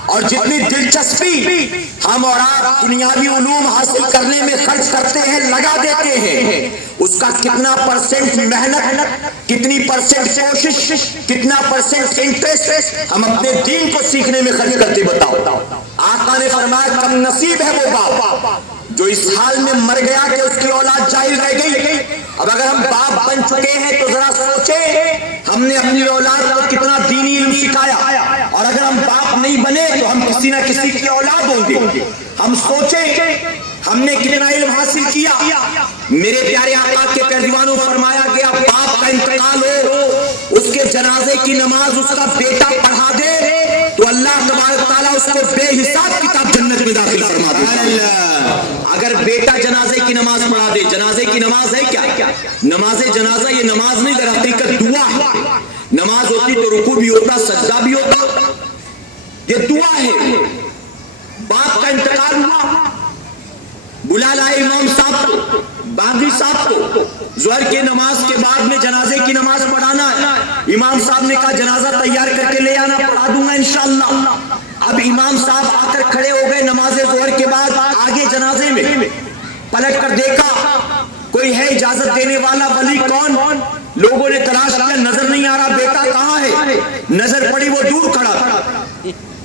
اور جتنی دلچسپی ہم اور آپ دنیاوی علوم حاصل کرنے میں خرچ کرتے ہیں, لگا دیتے ہیں, اس کا کتنا پرسنٹ محنت, کتنی پرسنٹ کوشش, کتنا پرسنٹ انٹرسٹ ہم اپنے دین کو سیکھنے میں خرچ کرتے بتاؤ. آقا نے فرمایا کم نصیب ہے وہ باپ جو اس حال میں مر گیا کہ اس کی اولاد جاہل رہ گئی. اب اگر ہم باپ بن چکے ہیں تو ذرا سوچیں ہم نے اپنی اولاد کو کتنا دینی علم سکھایا, اور اگر ہم باپ نہیں بنے تو ہم کسی نہ کسی کی اولاد ہوں گے. ہم سوچیں ہم نے کتنا علم حاصل کیا. میرے پیارے آقا کے پیروانوں, فرمایا گیا باپ کا انتقال ہو, اس کے جنازے کی نماز اس کا بیٹا پڑھا دے تو اللہ تبارک تعالیٰ اس کو بے حساب کتاب جنت میں داخل فرما دیتا۔ اگر بیٹا جنازے کی نماز پڑھا دے، جنازے کی نماز ہے کیا؟ نماز جنازہ یہ نماز نہیں، در حقیقت دعا ہے۔ نماز ہوتی تو رکوع بھی ہوتا، سجدہ بھی ہوتا، یہ دعا ہے۔ باپ کا انتقال ہوا، بلا لائے امام صاحب کو، باغی صاحب کو، ظہر کے نماز کے بعد میں جنازے کی نماز پڑھانا ہے۔ امام صاحب نے کہا جنازہ تیار کر کے لے آنا، پڑھا دوں گا انشاءاللہ۔ اب امام صاحب آ کر کھڑے ہو گئے نماز ظہر کے بعد آگے جنازے میں، پلٹ کر دیکھا کوئی ہے اجازت دینے والا ولی؟ کون؟ لوگوں نے تلاش کیا، نظر نہیں آ رہا، بیٹا کہاں ہے؟ نظر پڑی وہ دور کھڑا تھا۔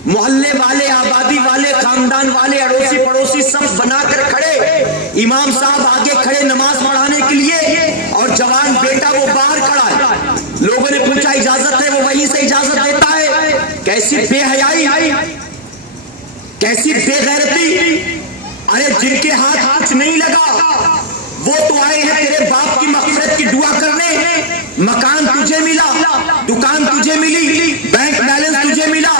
محلے والے، آبادی والے، خاندان والے، اڑوسی پڑوسی سب بنا کر کھڑے، امام صاحب آگے کھڑے نماز پڑھانے کے لیے، اور جوان بیٹا وہ باہر کھڑا ہے۔ لوگوں نے پوچھا اجازت ہے؟ وہ وہیں سے اجازت دیتا ہے۔ کیسی بے حیائی، کیسی بے غیرتی! ارے جن کے ہاتھ کچھ نہیں لگا وہ تو آئے ہیں تیرے باپ کی مغفرت کی دعا کرنے۔ مکان تجھے ملا، دکان تجھے ملی، بینک بیلنس تجھے ملا،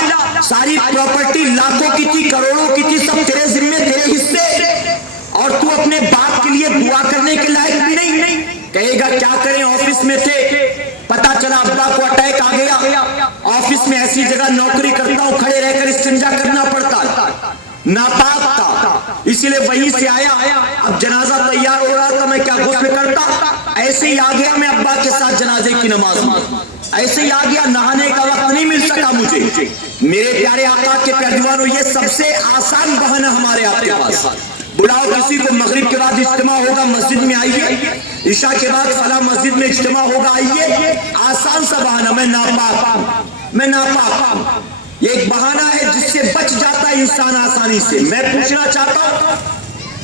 ساری پراپرٹی لاکھوں کی تھی، کروڑوں کی تھی، سب تیرے ذمہ، تیرے حصے، اور تو اپنے باپ کے لیے دعا کرنے کے لائق بھی نہیں۔ کہے گا کیا کریں، آفس میں تھے، پتا چلا ابا کو اٹیک آ گیا، آفس میں ایسی جگہ نوکری کرتا ہوں، کھڑے رہ کر استنجا کرنا پڑتا ہے، ناپاک تھا، اسی لیے وہیں سے آیا۔ اب جنازہ تیار ہو رہا تھا، میں کیا غسل کرتا؟ ایسے ہی آ گیا میں ابا کے ساتھ جنازے کی نماز میں، ایسے ہی آ گیا، نہانے کا وقت نہیں مل سکا مجھے۔ میرے پیارے آقا کے پیروانوں، یہ سب سے آسان بہانہ ہمارے آپ کے پاس، بلاؤ کسی کو، مغرب کے بعد اجتماع ہوگا مسجد میں آئیے، عشاء کے بعد فلاں مسجد میں اجتماع ہوگا آئیے، آسان سا بہانہ، میں ناپاک۔ یہ ایک بہانہ ہے جس سے بچ جاتا ہے انسان آسانی سے۔ میں پوچھنا چاہتا ہوں،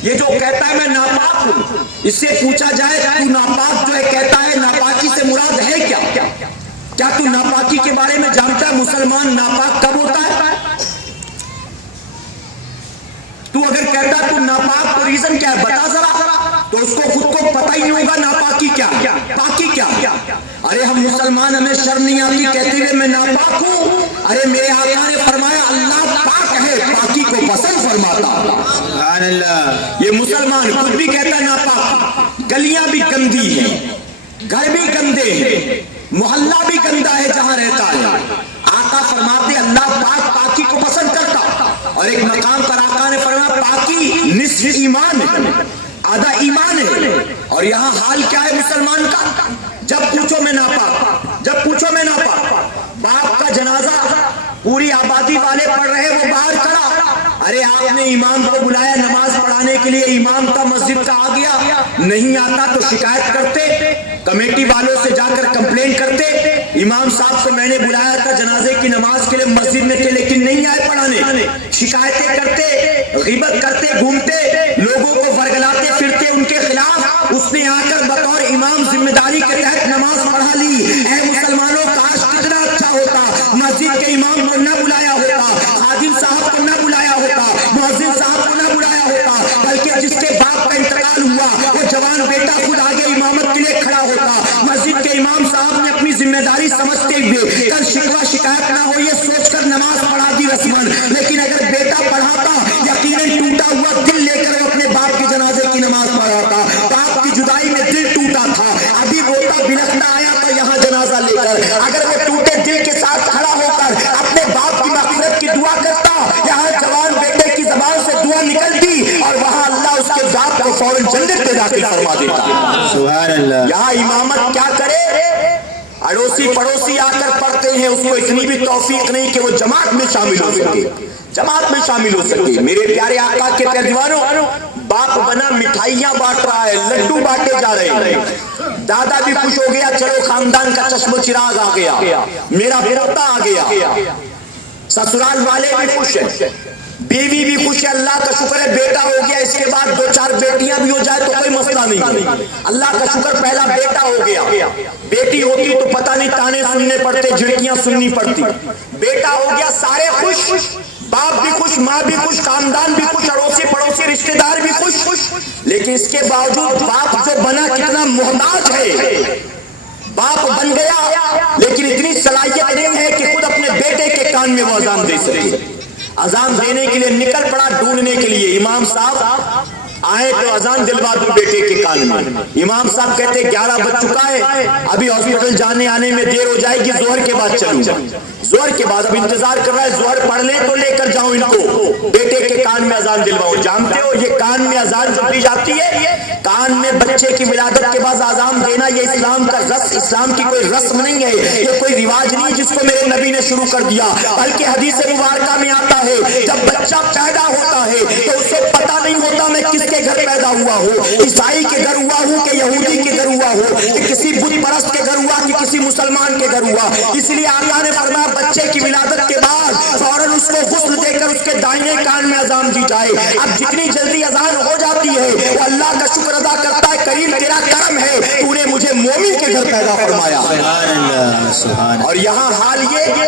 یہ جو کہتا ہے میں ناپاک ہوں، اس سے پوچھا جائے تو ناپاک جو ہے کہتا ہے، ناپاکی سے مراد ہے کیا؟ کیا تو ناپاکی کے بارے میں جانتا ہے؟ مسلمان ناپاک کب ہوتا ہے؟ تو اگر کہتا ہے تو ناپاک، تو ریزن کیا ہے بتا ذرا، تو اس کو خود کو پتہ ہی نہیں ہوگا ناپاکی کیا، پاکی کیا۔ ارے ہم مسلمان، ہمیں شرم نہیں آتی کہتے ہوئے میں ناپاک ہوں؟ ارے میرے آقا نے فرمایا اللہ پاک ہے، پاکی کو پسند فرماتا۔ سبحان اللہ۔ یہ مسلمان خود بھی کہتا ہے ناپاک، گلیاں بھی گندی ہیں، گھر بھی گندے ہیں، محلہ بھی گندا ہے جہاں رہتا ہے۔ آقا فرماتے اللہ پاک پاکی کو پسند کرتا، اور ایک مقام پر آقا نے فرمایا پاکی نصف ایمان ہے، آدھا ایمان ہے۔ اور یہاں حال کیا ہے مسلمان کا؟ جب پوچھو میں ناپاک، جب پوچھو میں ناپاک۔ باپ کا جنازہ پوری آبادی والے پڑھ رہے، وہ باہر کھڑا، ارے آپ نے امام کو بلایا نماز پڑھانے کے لیے، امام کا مسجد کا آ گیا، نہیں آتا تو شکایت کرتے، کمیٹی والوں سے جا کر کمپلین کرتے، امام صاحب کو میں نے بلایا تھا جنازے کی نماز کے لیے، مسجد میں تھے لیکن نہیں آئے پڑھانے، شکایتیں کرتے، غیبت کرتے، گھومتے، لوگوں کو ورگلاتے پھرتے ان کے خلاف۔ اس نے آ کر بطور امام ذمہ داری کے تحت نماز پڑھا لی۔ اے مسلمانوں، کاش کتنا اچھا ہوتا مسجد کے امام کو نہ بلایا ہوتا، خادم صاحب کو نہ بلایا ہوتا، مؤذن صاحب کو نہ بلایا ہوتا، بلکہ جس کے باپ کا انتقال ہوا وہ جوان بیٹا خود آگے امامت کے لیے کھڑا ہوتا۔ مسجد کے امام صاحب نے اپنی ذمہ داری سمجھتے ہوئے کل شکوہ شکایت نہ ہو یہ سوچ کر نماز پڑھا دی رسمن، لیکن اگر بیٹا پڑھاتا یقیناً ٹوٹا ہوا دل لے کر وہ اپنے باپ کی جنازے کی نماز پڑھاتا۔ باپ کی جدائی میں دل ٹوٹا تھا، ابھی روتا بلکتا آیا تھا یہاں جنازہ لے کر، اگر وہ ٹوٹے دل کے ساتھ کھڑا ہو کر اپنے باپ کی مغفرت کی دعا کرتا، یہاں جوان بیٹے کی زبان سے دعا نکلتی اور وہاں اللہ اس کے باپ کو فوراً جنت میں داخل فرما دیتا۔ سبحان اللہ۔ یہاں امامت کیا کرے، اڑوسی پڑوسی آ کر پڑھتے ہیں، اس کو اتنی بھی توفیق نہیں کہ وہ جماعت میں شامل ہو سکے، جماعت میں شامل ہو سکے۔ میرے پیارے آقا کے پیروانوں، باپ بنا مٹھائیاں بانٹ رہا ہے، لڈو بانٹے جا رہے ہیں، دادا بھی خوش ہو گیا، چلو خاندان کا چشم و چراغ آ گیا، میرا پوتا آ گیا، سسرال والے بھی خوش ہیں، بیوی بھی خوش ہے، اللہ کا شکر ہے بیٹا ہو گیا، اس کے بعد 2-4 بیٹیاں بھی ہو جائے تو کوئی مسئلہ نہیں، اللہ کا شکر پہلا بیٹا ہو گیا، بیٹی ہوتی تو پتہ نہیں تانے سننے پڑتے، جھڑکیاں سننی پڑتی، بیٹا ہو گیا، سارے خوش، باپ بھی خوش، ماں بھی خوش، خاندان بھی خوش، اڑوسی پڑوسی رشتہ دار بھی خوش، لیکن اس کے باوجود باپ جو بنا کتنا محتاج ہے، باپ بن گیا لیکن اتنی صلاحیت نہیں ہے کہ خود اپنے بیٹے کے کان میں وہ اذان دے سکے. اذان دینے کے لیے نکل پڑا ڈھونڈنے کے لیے. امام صاحب آئے تو اذان دلوا دو بیٹے کے کان میں. امام صاحب کہتے 11 بج چکا ہے, ابھی ہاسپٹل جانے آنے میں دیر ہو جائے گی, ظہر کے بعد چلوں. ظہر کے بعد اب انتظار کر رہا ہے, ظہر پڑھ لیں تو لے کر جاؤں ان کو, بیٹے کے کان میں اذان دلواؤں. جانتے ہو یہ کان میں اذان جب دی جاتی ہے, کان میں بچے کی ولادت کے بعد اذان دینا یہ اسلام کا اسلام کی کوئی رسم نہیں ہے, یہ کوئی رواج نہیں جس کو میرے نبی نے شروع کر دیا, بلکہ حدیث مبارکہ میں آتا ہے جب بچہ پیدا ہوتا ہے تو اسے پتہ نہیں ہوتا میں کس کے گھر پیدا ہوا ہوں, عیسائی کے گھر ہوا ہوں کہ یہودی کے گھر ہوا ہوں, کہ کسی بت پرست کے گھر ہوا کہ کسی مسلمان کے گھر ہوا. اس لیے آقا نے فرمایا بچے کی ولادت کے بعد فوراً اس کو غسل دے کر اس کے دائیں کان میں اذان دی جائے. اب جتنی جلدی اذان ہو جاتی ہے وہ اللہ کا شکر ادا کرتا ہے, کریم تیرا کرم ہے تو نے مجھے مومن کے گھر پیدا فرمایا. اور یہاں حال یہ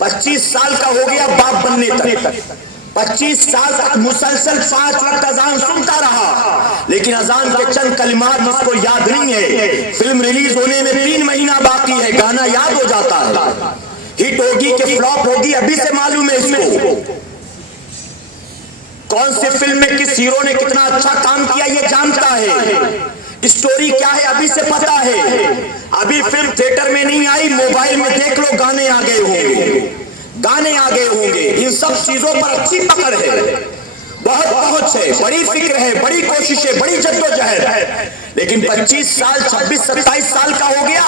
25 سال کا ہو گیا باپ بننے تک, 25 سال تک مسلسل 5 وقت اذان سنتا رہا, لیکن اذان کے چند کلمات اس کو یاد نہیں ہے. فلم ریلیز ہونے میں 3 مہینہ باقی ہے, گانا یاد ہو جاتا ہے, ہٹ ہوگی کہ فلاپ ہوگی ابھی سے معلوم ہے اس کو, کون سی فلم میں کس ہیرو نے کتنا اچھا کام کیا یہ جانتا ہے, اسٹوری کیا ہے ابھی سے پتا ہے. ابھی فلم تھیٹر میں نہیں آئی, موبائل میں دیکھ لو گانے آ گئے ہوں گے, گانے آ گئے ہوں گے. ان سب چیزوں پر اچھی پکڑ ہے, بہت پہنچ ہے, بڑی فکر ہے, بڑی کوشش ہے, بڑی جدوجہد ہے, لیکن 25 سال 26 27 سال کا ہو گیا,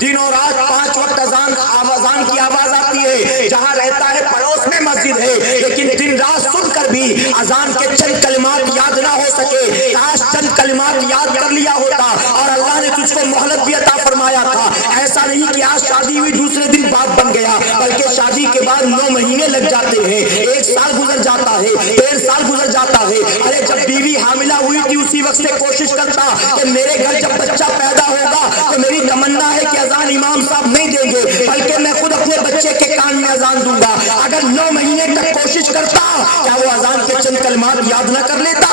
دن اور رات 5 وقت اذان کی آواز آتی ہے, جہاں رہتا ہے پڑوس میں مسجد ہے, لیکن دن رات سن کر بھی اذان کے چند کلمات یاد نہ ہو سکے. کاش چند کلمات یاد کر لیا ہوتا اور اللہ نے تجھ کو مہلت بھی عطا فرمایا تھا. ایسا نہیں کہ آج شادی ہوئی دوسرے دن باپ بن گیا, بلکہ شادی کے بعد 9 مہینے لگ جاتے ہیں, 1 سال گزر جاتا ہے, 1.5 سال گزر جاتا ہے. ارے جب بیوی حاملہ ہوئی تھی اسی وقت سے کوشش کرتا کہ میرے گھر جب بچہ پیدا ہوگا تو میری تمنا ہے کہ اذان امام صاحب نہیں دیں گے بلکہ میں خود اپنے بچے کے کان میں اذان دوں گا. اگر 9 مہینے تک کوشش کرتا کیا وہ اذان کے چند کلمات یاد نہ کر لیتا؟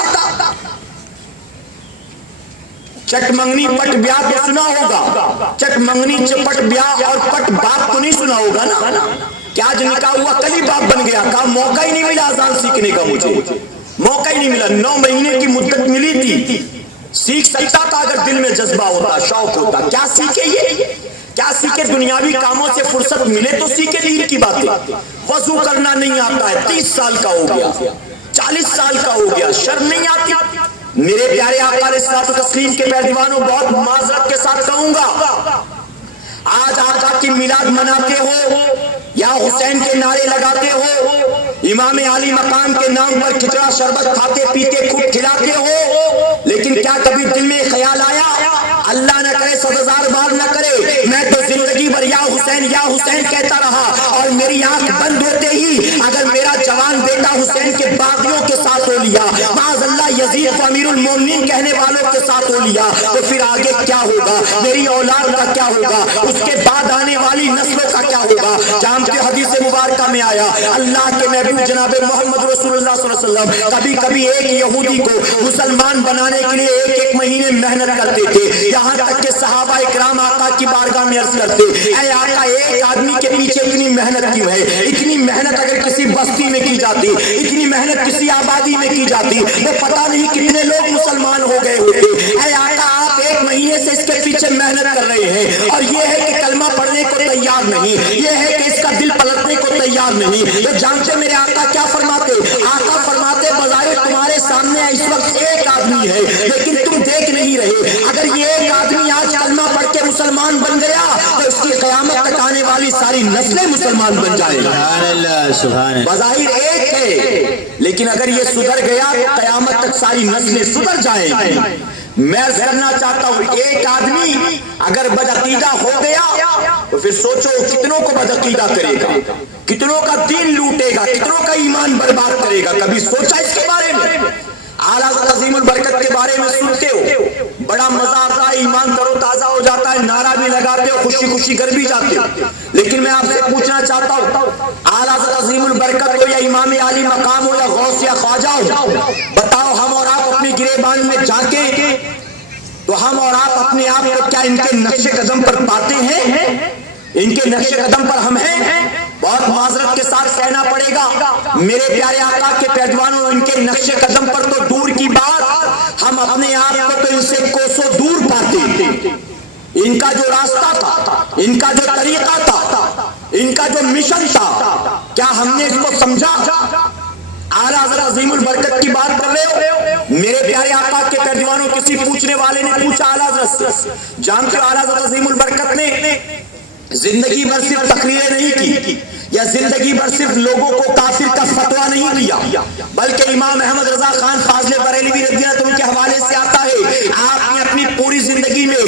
چٹ منگنی پٹ بیاہ تو سنا ہوگا, چٹ منگنی چپٹ بیاہ اور پٹ باپ تو نہیں سنا ہوگا نا. کیا آج نکاح ہوا کل ہی باپ بن گیا, کہا موقع ہی نہیں ملا اذان سیکھنے کا, مجھے موقع ہی نہیں ملا. 9 مہینے کی مدت ملی تھی, سیکھ سکتا تھا اگر دل میں جذبہ ہوتا, شوق ہوتا. کیا سیکھے یہ, کیا سیکھے؟ دنیاوی کاموں سے فرصت ملے تو سیکھے دین کی باتیں. وضو کرنا نہیں آتا ہے, 30 سال کا ہو گیا, 40 سال کا ہو گیا, شرم نہیں آتی. میرے پیارے آقا علیہ الصلوۃ والتسلیم کے پہلوانوں, بہت معذرت کے ساتھ کہوں گا, آج آقا کی میلاد مناتے ہو یا حسین کے نعرے لگاتے ہو, امام عالی مقام کے نام پر کھچڑا شربت کھاتے پیتے خوب کھلاتے ہو, لیکن کیا کبھی دل میں خیال آیا اللہ نہ کرے 100,000 بار نہ کرے میں تو زندگی بھر یا حسین کہتا رہا اور میری آنکھ بند ہوتے ہی اگر میرا جوان بیٹا حسین کے باغیوں کے ساتھ ہو لیا, معاذ اللہ یزید کو امیر المومنین کہنے والوں کے ساتھ ہو لیا, تو پھر آگے کیا ہوگا, میری اولاد کا کیا ہوگا, اس کے بعد آنے والی نسلوں کا کیا ہوگا. جانتے حدیث مبارکہ میں آیا اللہ کے محبوب جناب محمد رسول اللہ صلی اللہ علیہ وسلم کبھی کبھی ایک یہودی کو مسلمان بنانے کے لیے 1 مہینے محنت کرتے تھے, یہاں تک کہ صحابہ اکرام آقا کی بارگاہ میں عرض کرتے, اے آقا ایک آدمی کے پیچھے اتنی محنت کیوں ہے, اتنی محنت اگر کسی بستی میں کی جاتی, اتنی محنت کسی آبادی میں کی جاتی وہ پتہ نہیں کتنے لوگ مسلمان ہو گئے ہوتے. اے آقا آپ 1 مہینے سے اس کے پیچھے محنت کر رہے ہیں اور یہ ہے کہ کلمہ پڑھنے کو تیار نہیں, یہ ہے کہ اس کا دل پلٹنے کو تیار نہیں. تو جانتے میرے آقا کیا فرماتے, آقا فرماتے بظاہر تمہارے سامنے اس وقت ایک آدمی ہے لیکن تم دیکھ نہیں رہے, اگر یہ ایک آدمی آج کلمہ پڑھ کے مسلمان بن گیا تو اس کی قیامت تک آنے والی ساری نسلیں مسلمان بن جائیں گی. سبحان اللہ سبحان اللہ. بظاہر ایک ہے لیکن اگر یہ سدھر گیا تو قیامت تک ساری نسلیں سدھر جائیں گی. میں عرض کرنا چاہتا ہوں ایک آدمی اگر بدعقیدہ ہو گیا تو پھر سوچو کتنوں کو بدعقیدہ کرے گا, کتنوں کا دین لوٹے گا, کتنوں کا ایمان برباد کرے گا. کبھی سوچا اس کے بارے میں؟ اعلیٰ عظیم البرکت کے بارے میں سنتے ہو, بڑا مزہ آتا ہے, ایمان تر و تازہ ہو جاتا ہے, نعرہ بھی لگاتے ہو, خوشی خوشی گھر بھی جاتے ہو. لیکن میں آپ سے پوچھنا چاہتا ہوں اعلیٰ عظیم البرکت ہو یا امام عالی مقام ہو یا غوث یا خواجہ ہو, بتاؤ ہم اور آپ اپنی گریبان میں جھانکیں تو ہم اور آپ اپنے آپ کو کیا ان کے نقش قدم پر پاتے ہیں؟ ان کے نقش قدم پر ہم ہیں؟ بہت معذرت کے ساتھ کہنا پڑے گا میرے پیارے آقا کے پیروانوں، ان کے نقش قدم پر تو دور کی بات، ہم اپنے آپ کو تو ان سے کوسوں دور پاتے. ان کا جو راستہ تھا، ان کا جو طریقہ تھا، ان کا جو مشن تھا، کیا ہم نے اس کو سمجھا؟ اعلیٰ حضرت عظیم البرکت کی بات کر رہے ہو میرے پیارے آقا کے پیروانوں. کسی پوچھنے والے نے پوچھا اعلیٰ حضرت جانتے ہو اعلیٰ حضرت عظیم البرکت نے زندگی بھر صرف تقریریں نہیں کی یا زندگی بھر صرف لوگوں کو کافر کا فتویٰ نہیں دیا، بلکہ امام احمد رضا خان فاضل بریلوی رضی اللہ عنہ کے حوالے سے آتا ہے آپ نے اپنی پوری زندگی میں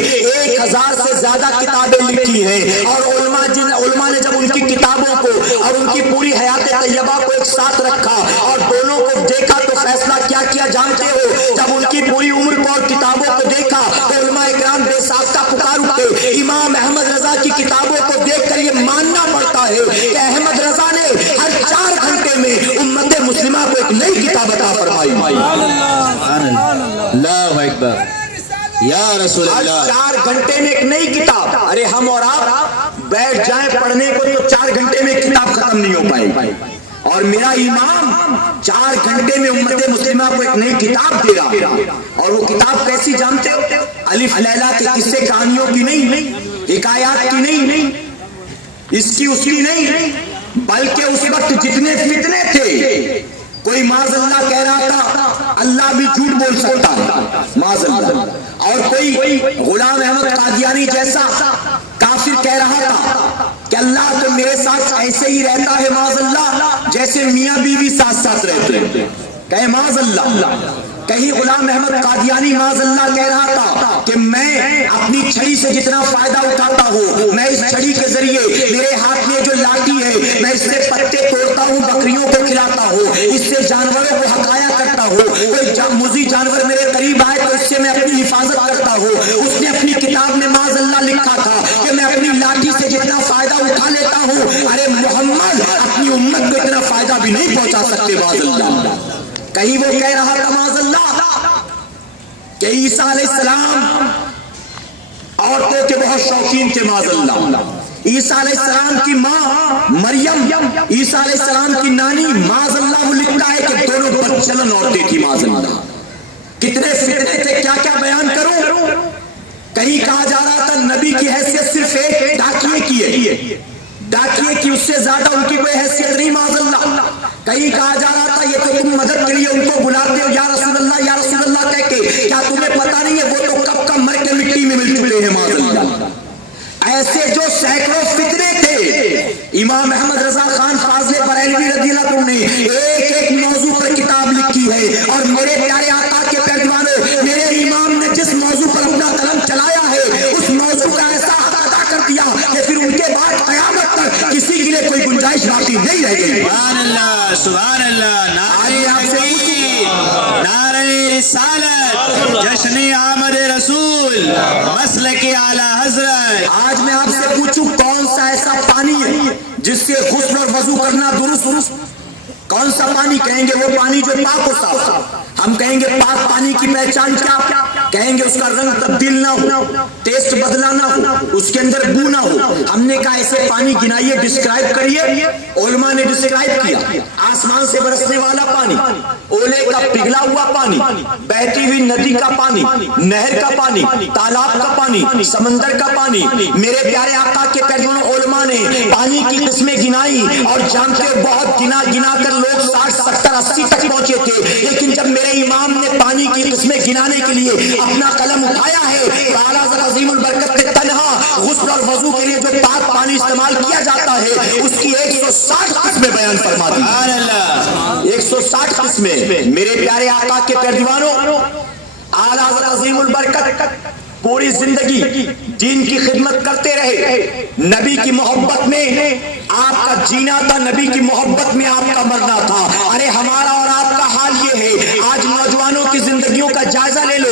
1000 سے زیادہ کتابیں لکھی ہیں، اور علماء نے جب ان کی کتابوں کو اور ان کی پوری حیات طیبہ کو ایک ساتھ رکھا اور دونوں کو دیکھا تو فیصلہ کیا کیا جانتے ہو؟ جب ان کی پوری عمر کو اور کتابوں کو دیکھا تو علماء اکرام بے ساختہ پکار اٹھے. امام احمد رضا کی کتابوں کو دیکھ کر یہ ماننا پڑتا ہے کہ احمد رضا نے ہر 4 گھنٹے میں امت مسلمہ کو ایک نئی کتاب عطا فرمائی. اللہ اکبر یا رسول ہر اللہ. 4 گھنٹے میں ایک نئی کتاب. ارے ہم اور آپ بیٹھ جائیں پڑھنے کو تو 4 گھنٹے میں کتاب ختم نہیں ہو پائے، اور میرا امام 4 گھنٹے میں امت مسلمہ کو ایک نئی کتاب دے رہا. اور وہ کتاب کیسی جانتے ہو؟ الف لیلا کے قصے کہانیوں کی نہیں، حکایات کی نہیں، اس کی اس کی نہیں، بلکہ اس وقت جتنے فتنے تھے، کوئی معاذ اللہ کہہ رہا تھا اللہ بھی جھوٹ بول سکتا ہے معاذ اللہ، اور کوئی غلام احمد قادیانی جیسا کافر کہہ رہا تھا کہ اللہ تو میرے ساتھ ایسے ہی رہتا ہے معاذ اللہ جیسے میاں بیوی ساتھ ساتھ رہتے ہیں. کہے معاذ اللہ. کہیں غلام احمد قادیانی معاذ اللہ کہہ رہا تھا کہ میں اپنی چھڑی سے جتنا فائدہ اٹھاتا ہوں، میں اس چھڑی کے ذریعے میرے ہاتھ میں جو لاٹھی ہے میں اس سے پتے توڑتا ہوں، بکریوں کو کھلاتا ہوں، اس سے جانوروں کو حقایا کرتا ہوں، کوئی مزی جانور میرے قریب آئے تو اس سے میں اپنی حفاظت کرتا ہوں. اس نے اپنی کتاب میں معاذ اللہ لکھا تھا کہ میں اپنی لاٹھی سے جتنا فائدہ اٹھا لیتا ہوں، ارے محمد اپنی امت کو اتنا فائدہ بھی نہیں پہنچا سکتے معاذ اللہ. کہیں وہ کہہ رہا تھا معاذ اللہ کہ عیسیٰ علیہ السلام عورتوں کے بہت شوقین تھے معاذ اللہ. عیسیٰ علیہ السلام کی ماں مریم، عیسیٰ علیہ السلام کی نانی معاذ اللہ وہ لکھتا ہے کہ دونوں بدچلن عورتیں تھی معاذ اللہ. کتنے فتنے تھے کیا کیا بیان کروں. کہیں کہا جا رہا تھا نبی کی حیثیت صرف ایک ڈاکیے کی ہے، ڈاکیے کی، اس سے زیادہ ان کی کوئی حیثیت نہیں معاذ اللہ. کہیں کہا جا رہا تھا یہ تو تم مدد کے لیے ان کو بلاتے ہو یا رسول اللہ کہہ کے، کیا تمہیں پتا نہیں ہے وہ تو کب کب مر کے مٹی میں مل چکے ہیں معاذ اللہ. ایسے جو سینکڑوں فتنے تھے امام احمد رضا خان فاضل بریلوی رضی اللہ عنہ نے ایک ایک موضوع پر کتاب لکھی ہے. اور میرے پیارے آقا کے پیروانوں، میرے امام نے جس موضوع پر اپنا قلم چلایا ہے اس موضوع کا ایسا ادا کر دیا کہ پھر ان کے بعد قیامت تک کسی کے لیے کوئی گنجائش باقی نہیں رہ گئی. سبحان اللہ سبحان اللہ. آئیے آپ سے نعرہ رسالت، جشن آمد رسول، مسلک اعلی حضرت. آج میں آپ سے پوچھوں کون سا ایسا پانی ہے جس سے غسل اور وضو کرنا درست؟ کون سا پانی؟ کہیں گے وہ پانی جو پاک و صاف. ہم کہیں گے پاک پانی کی پہچان کیا؟ کہیں گے اس کا رنگ تبدیل نہ ہو، ٹیسٹ بدلا نہ ہو، اس کے اندر بو نہ ہو. ہم نے کہا ایسے پانی گنائیے، ڈسکرائب کریے. علماء نے ڈسکرائب کیا: آسمان سے برسنے والا پانی، اولے کا پگھلا ہوا پانی، بہتی ہوئی ندی کا پانی، نہر کا پانی، تالاب کا پانی، سمندر کا پانی. میرے پیارے آقا کے پیروانوں، علماء نے پانی کی قسمیں گنائی اور جانتے بہت گنا گنا کر لوگ 60 70 80 تک پہنچے تھے. لیکن جب میرے امام نے پانی کی قسمیں گنانے کے لیے اپنا قلم اٹھایا ہے تو اعلیٰ حضرت عظیم البرکت نے تنہا غسل اور وضو کے لیے جو پاک پانی استعمال کیا جاتا ہے اس کی 160 قسمیں بیان فرما دی. 160 قسمیں. میرے پیارے آقا کے پیروانوں، اعلیٰ حضرت عظیم البرکت پوری زندگی دین کی خدمت کرتے رہے. نبی کی محبت میں آپ کا جینا تھا، نبی کی محبت میں آپ کا مرنا تھا. ارے ہمارا اور آپ کا حال یہ ہے. آج نوجوانوں کی زندگیوں کا جائزہ لے لو.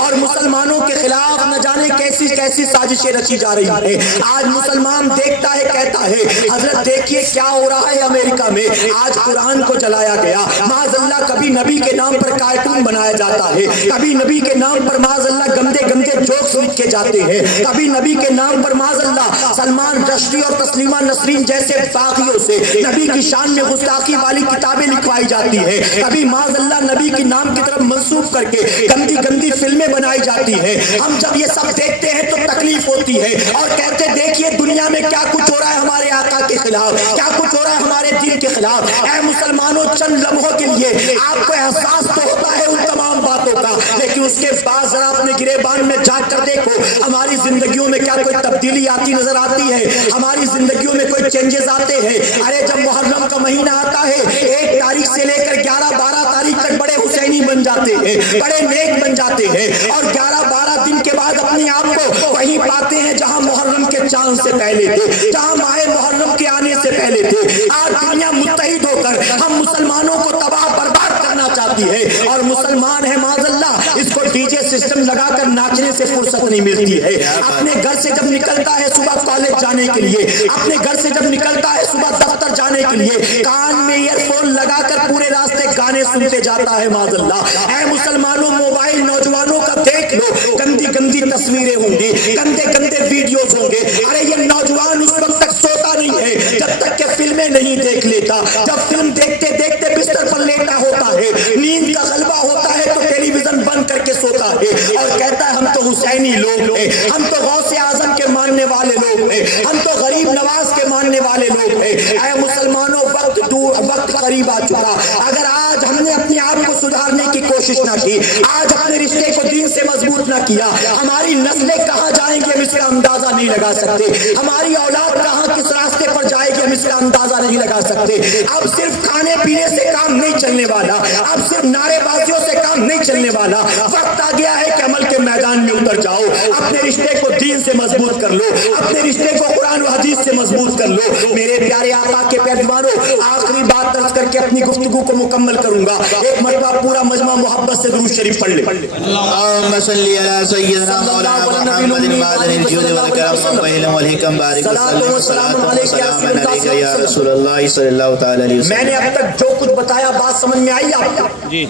اور مسلمانوں کے خلاف نہ جانے کیسی کیسی سازشیں رچی جا رہی ہے. آج مسلمان دیکھتا ہے کہتا ہے حضرت دیکھیے کیا ہو رہا ہے امریکہ میں. آج قرآن کو جلایا گیا. معاذ اللہ کبھی نبی کے نام پر کارٹون بنایا جاتا ہے, کبھی نبی کے نام پر معاذ اللہ گندے گندے جوکس لکھے جاتے ہیں, کبھی نبی کے نام پر معاذ اللہ سلمان رشدی اور تسلیمہ نسرین جیسے باغیوں سے نبی کی شان میں گستاخی والی کتابیں لکھوائی جاتی ہیں, کبھی معاذ اللہ نبی کے نام کی طرف منسوب کر کے گندی گندی فلمیں بنائی جاتی ہیں. ہم جب یہ سب دیکھتے ہیں تو تکلیف ہوتی ہے اور کہتے دیکھیے دنیا میں کیا کچھ ہو رہا ہے ہمارے آقا کے خلاف, کیا کچھ ہو رہا ہے ہمارے دین کے خلاف. اے مسلمانوں چند لمحوں کے لیے آپ کو احساس تو ہوتا ہے ان تمام باتوں کا, لیکن اس کے بعد ذرا اپنے گریبان میں جا کر دیکھو ہماری زندگیوں میں کیا کوئی تبدیلی آتی نظر آتی ہے, ہماری زندگیوں میں کوئی چینجز آتے ہیں. ارے جب محرم کا مہینہ آتا ہے 1 تاریخ سے لے کر 11-12 تاریخ تک بڑے حسینی بن جاتے ہیں, بڑے نیک بن جاتے ہیں اور 11-12 دن کے بعد اپنے آپ کو وہیں پاتے ہیں جہاں محرم کے چاند سے پہلے تھے, جہاں ماہ محرم کے آنے سے پہلے تھے. آج دنیا متحد ہو کر ہم مسلمانوں کو تباہ برباد کرنا چاہتی ہے اور مسلمان ہے معاذ اللہ اس کو ڈی جے سسٹم لگا کر ناچنے سے فرصت نہیں ملتی ہے. اپنے گھر سے جب نکلتا ہے صبح کالج جانے کے لیے, اپنے گھر سے جب نکلتا ہے صبح دفتر جانے کے لیے, کان میں ایئر فون لگا کر پورے راستے گانے سنتے جاتا ہے معاذ اللہ. اے مسلمانوں موبائل نوجوانوں کا دیکھ لو, گندی گندی تصویریں ہوں گی, گندے گندے ویڈیوز ہوں گے. ارے یہ نوجوان اس وقت تک سوتا نہیں ہے جب تک کہ فلمیں نہیں دیکھ لیتا. جب فلم دیکھتے دیکھتے بستر پر لیٹا ہوتا ہے, نیند کا غلبہ ہوتا ہے تو ٹیلی ویژن بند کر کے سوتا ہے اور کہتا ہے ہم تو حسینی لوگ ہیں, ہم تو غوث اعظم کے ماننے والے لوگ ہیں, ہم تو غریب نواز کے ماننے والے لوگ ہیں. اے مسلمانوں وقت دور, وقت قریب آ چکا. اگر آج ہم نے اپنے آپ کو سدھارنے کی کوشش نہ کی, آج اپنے رشتے کو دین سے مضبوط نہ کیا, ہماری نسلیں کہاں جائیں گے ہم اس کا اندازہ نہیں لگا سکتے. ہماری اولاد کہاں کس راستے پر جائے گی ہم اس کا اندازہ نہیں لگا سکتے. اب صرف کھانے پینے سے کام نہیں چلنے والا, اب صرف نعرے بازیوں سے کام نہیں چلنے والا. وقت آ گیا ہے کہ عمل کے میدان میں اتر جاؤ, اپنے رشتے کو دین سے مضبوط کر لو, اپنے رشتے کو قرآن و حدیث سے مضبوط کر لو. میرے پیارے آقا کے پیروانوں, آخری بات درج کر کے اپنی گفتگو کو مکمل کروں گا. ایک مرتبہ پورا مجمع محبت سے درود شریف پڑھ لے. اللهم صل على سيدنا مولانا محمد المعدن الجود والكرم والعلم والحكم بارك وسلم عليك يا رسول الله صلی اللہ تعالی علیہ وسلم. میں نے اب تک جو کچھ بتایا بات سمجھ میں آئی آپ کو؟ جی,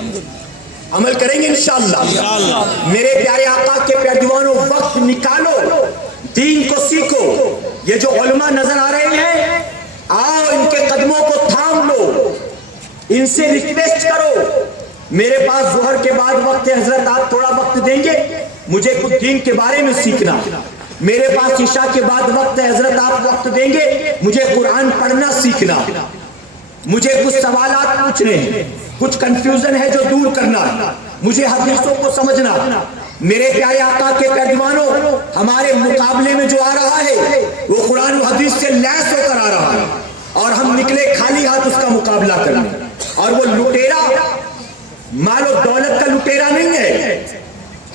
عمل کریں گے انشاءاللہ. میرے پیارے آقا کے پیروانوں وقت نکالو, دین کو سیکھو. یہ جو علماء نظر آ رہے ہیں آؤ ان کے قدموں کو تھام لو, ان سے ریکویسٹ کرو. میرے پاس ظہر کے بعد وقت ہے حضرت, آپ تھوڑا وقت دیں گے مجھے کچھ دین کے بارے میں سیکھنا. میرے پاس عشاء کے بعد وقت ہے حضرت, آپ وقت دیں گے مجھے قرآن پڑھنا سیکھنا, مجھے کچھ سوالات پوچھنے ہیں, کچھ کنفیوژن ہے جو دور کرنا, مجھے حدیثوں کو سمجھنا. میرے پیارے آقا کے پیروانوں ہمارے مقابلے میں جو آ رہا ہے وہ قرآن و حدیث سے لیس ہو کر آ رہا ہے اور ہم نکلے خالی ہاتھ اس کا مقابلہ کرنے. اور وہ لٹیرا مال و دولت کا لٹیرا نہیں ہے,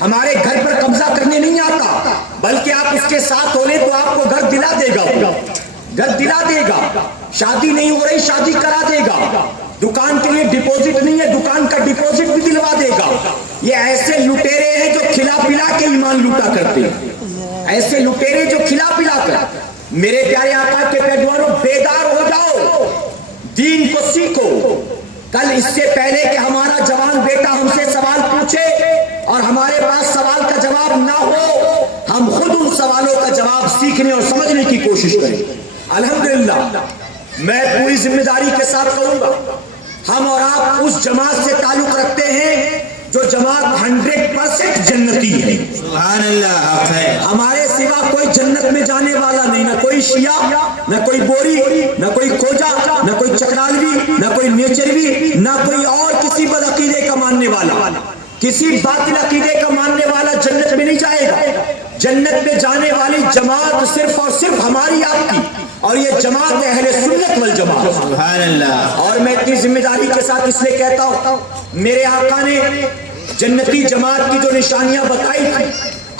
ہمارے گھر پر قبضہ کرنے نہیں آتا, بلکہ آپ اس کے ساتھ ہو لیں تو آپ کو گھر دلا دے گا, گھر دلا دے گا. شادی نہیں ہو رہی شادی کرا دے گا, دکان کے لیے ڈپوزٹ نہیں ہے دکان کا ڈپوزٹ بھی دلوا دے گا. یہ ایسے لٹیرے ہیں جو کھلا پلا کے ایمان لوٹا کرتے ہیں, ایسے لٹیرے جو کھلا پلا کر. میرے پیارے آقا کے پیروانوں بیدار ہو جاؤ, دین کو سیکھو. کل اس سے پہلے کہ ہمارا جوان بیٹا ہم سے سوال پوچھے اور ہمارے پاس سوال کا جواب نہ ہو, ہم خود ان سوالوں کا جواب سیکھنے اور سمجھنے کی کوشش کریں. الحمدللہ میں پوری ذمہ داری کے ساتھ کہوں گا, ہم اور آپ اس جماعت سے تعلق رکھتے ہیں جو جماعت 100% جنتی ہے. سبحان اللہ. ہمارے سوا کوئی جنت میں جانے والا نہیں, نہ کوئی شیعہ, نہ کوئی بوری, نہ کوئی کھوجا, نہ کوئی چکرالوی, نہ کوئی نیچروی, نہ کوئی اور کسی بد عقیدے کا ماننے والا, کسی باطل عقیدے کا ماننے والا جنت میں نہیں جائے گا. جنت میں جانے والی جماعت صرف اور صرف ہماری آپ کی, اور یہ جماعت اہل سنت والجماعت. سبحان اللہ. اور میں اتنی ذمہ داری کے ساتھ اس لیے کہتا ہوں, میرے آقا نے جنتی جماعت کی جو نشانیاں بتائی تھی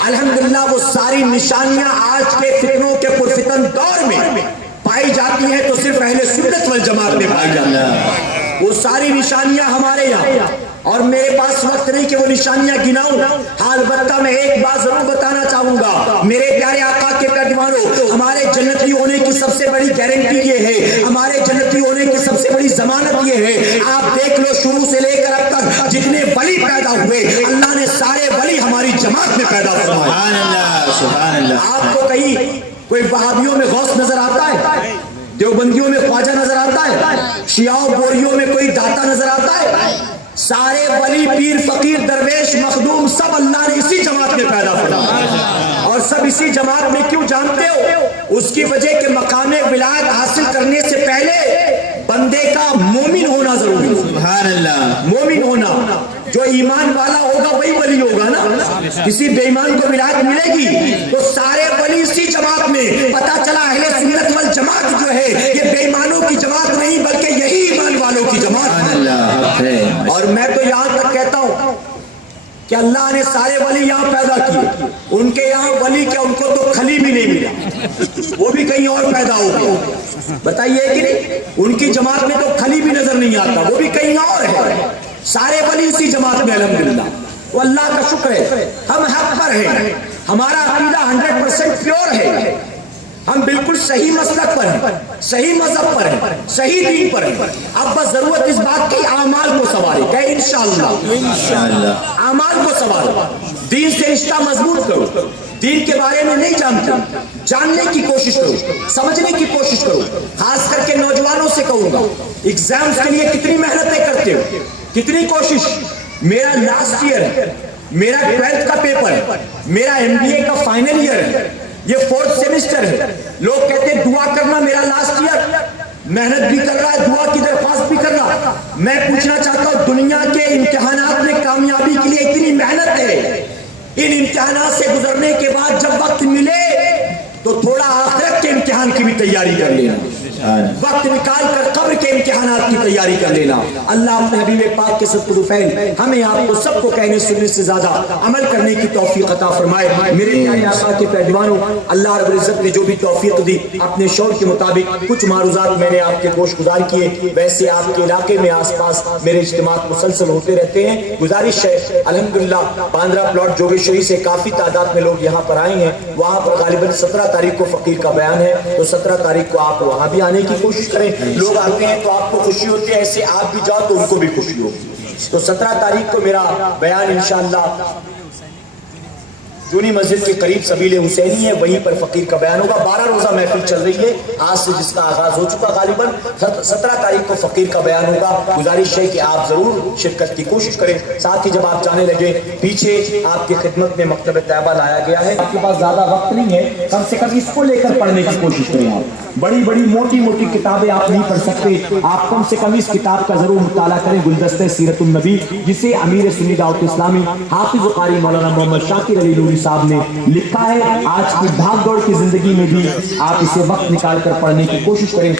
الحمدللہ وہ ساری نشانیاں آج کے فتنوں کے پرفتن دور میں پائی جاتی ہیں تو صرف اہل سنت والجماعت میں پائی جاتی ہیں. وہ ساری نشانیاں ہمارے یہاں اور میرے پاس وقت نہیں کہ وہ نشانیاں گناؤں، البتہ میں ایک بات ضرور بتانا چاہوں گا میرے پیارے آقا کے پیروانوں، ہمارے جنتی ہونے کی سب سے بڑی گارنٹی یہ ہے، ہمارے جنتی ہونے کی سب سے بڑی ضمانت یہ ہے، آپ دیکھ لو شروع سے لے کر اب تک جتنے ولی پیدا ہوئے اللہ نے سارے ولی ہماری جماعت میں پیدا فرمائے۔ سبحان اللہ سبحان اللہ۔ آپ کو کہیں کوئی وہابیوں میں غوث نظر آتا ہے؟ دیوبندیوں میں خواجہ نظر آتا ہے؟ شیعہ بوریوں میں کوئی داتا نظر آتا ہے؟ سارے ولی پیر فقیر درویش مخدوم سب اللہ نے اسی جماعت میں پیدا فرمایا، اور سب اسی جماعت میں کیوں جانتے ہو؟ اس کی وجہ کہ مقام ولایت حاصل کرنے سے پہلے بندے کا مومن ہونا ضروری ہے۔ سبحان اللہ۔ مومن ہونا، جو ایمان والا ہوگا وہی ولی ہوگا نا، کسی بے ایمان کو ولایت ملے گی؟ تو سارے ولی اسی جماعت میں، پتہ چلا اہل سنت والجماعت جو ہے یہ بے ایمانوں کی جماعت نہیں بلکہ یہی ایمان والوں کی جماعت ہے۔ اور میں تو یہاں تک کہتا ہوں کہ اللہ نے سارے ولی یہاں پیدا کیے، ان کے یہاں ولی کیا ان کو تو کھلی بھی نہیں ملا، وہ بھی کہیں اور پیدا ہو گیا، بتائیے کہ نہیں؟ ان کی جماعت میں تو کھلی بھی نظر نہیں آتا، وہ بھی کہیں اور ہے، سارے ولی اسی جماعت میں الحمدللہ۔ وہ اللہ کا شکر ہے، ہم حق پر ہیں، ہمارا عقیدہ 100% پیور ہے، ہم بالکل صحیح مسلک پر ہیں، صحیح مذہب پر ہیں، صحیح دین پر ہیں۔ اب بس ضرورت اس بات کی اعمال کو سنوارے، کہ انشاءاللہ اعمال کو سنوارو، دین سے رشتہ مضبوط کرو، دین کے بارے میں نہیں جانتے جاننے کی کوشش کرو، سمجھنے کی کوشش کرو۔ خاص کر کے نوجوانوں سے کہوں گا، ایگزامز کے لیے کتنی محنتیں کرتے ہو، کتنی کوشش۔ میرا لاسٹ ایئر ہے، میرا 12th کا پیپر ہے، میرا MBA کا فائنل ایئر ہے، یہ 4th سیمسٹر ہے۔ لوگ کہتے ہیں دعا کرنا، میرا لاسٹ ایئر، محنت بھی کر رہا ہے، دعا کی درخواست بھی کر رہا۔ میں پوچھنا چاہتا ہوں دنیا کے امتحانات میں کامیابی کے لیے اتنی محنت ہے، ان امتحانات سے گزرنے کے بعد جب وقت ملے تو تھوڑا آخرت کے امتحان کی بھی تیاری کر لینا، وقت نکال کر قبر کے امتحانات کی تیاری کر لینا۔ اللہ اپنے حبیب پاک کے صدقہ فعل ہمیں آپ کو سب کو کہنے سننے سے زیادہ عمل کرنے کی توفیق عطا فرمائے۔ میرے پیارے آقا کے پیروانوں، اللہ رب العزت نے جو بھی توفیق دی اپنے شوق کے مطابق کچھ معروضات میں نے آپ کے گوش گزار کیے، ویسے آپ کے علاقے میں آس پاس میرے اجتماعات مسلسل ہوتے رہتے ہیں۔ گزارش ہے الحمدللہ باندرا پلاٹ جوگیشوری سے کافی تعداد میں لوگ یہاں پر آئے ہیں، وہاں پر غالباً 17 تاریخ کو فقیر کا بیان ہے، تو 17 تاریخ کو آپ وہاں بھی آنے کی کوشش کریں۔ لوگ آتے ہیں تو آپ کو خوشی ہوتی ہے، ایسے آپ بھی جاؤ تو ان کو بھی خوشی ہوگی۔ تو 17 تاریخ کو میرا بیان انشاءاللہ جونی مسجد کے قریب سبیل حسینی ہے، وہیں پر فقیر کا بیان ہوگا۔ 12 روزہ محفل چل رہی ہے آج سے، جس کا آغاز ہو چکا غالباً 17 تاریخ کو فقیر کا بیان ہوگا۔ گزارش ہے کہ آپ ضرور شرکت کی کوشش کریں۔ ساتھ ہی جب آپ جانے لگے، پیچھے آپ کی خدمت میں مکتبہ طیبہ لایا گیا ہے، آپ کے پاس زیادہ وقت نہیں ہے، کم سے کم اس کو لے کر پڑھنے کی کوشش کریں۔ آپ بڑی بڑی موٹی موٹی کتابیں آپ نہیں پڑھ سکتے، آپ کم سے کم اس کتاب کا ضرور مطالعہ کریں، گلدستہ سیرت النبی، جسے امیر سنی دعوت اسلامی حافظ قاری مولانا محمد شاکر علی نوری صاحب نے لکھا ہے۔ آج کی بھاگ دوڑ کی زندگی میں بھی آپ اسے وقت نکال کر پڑھنے کی کوشش کریں۔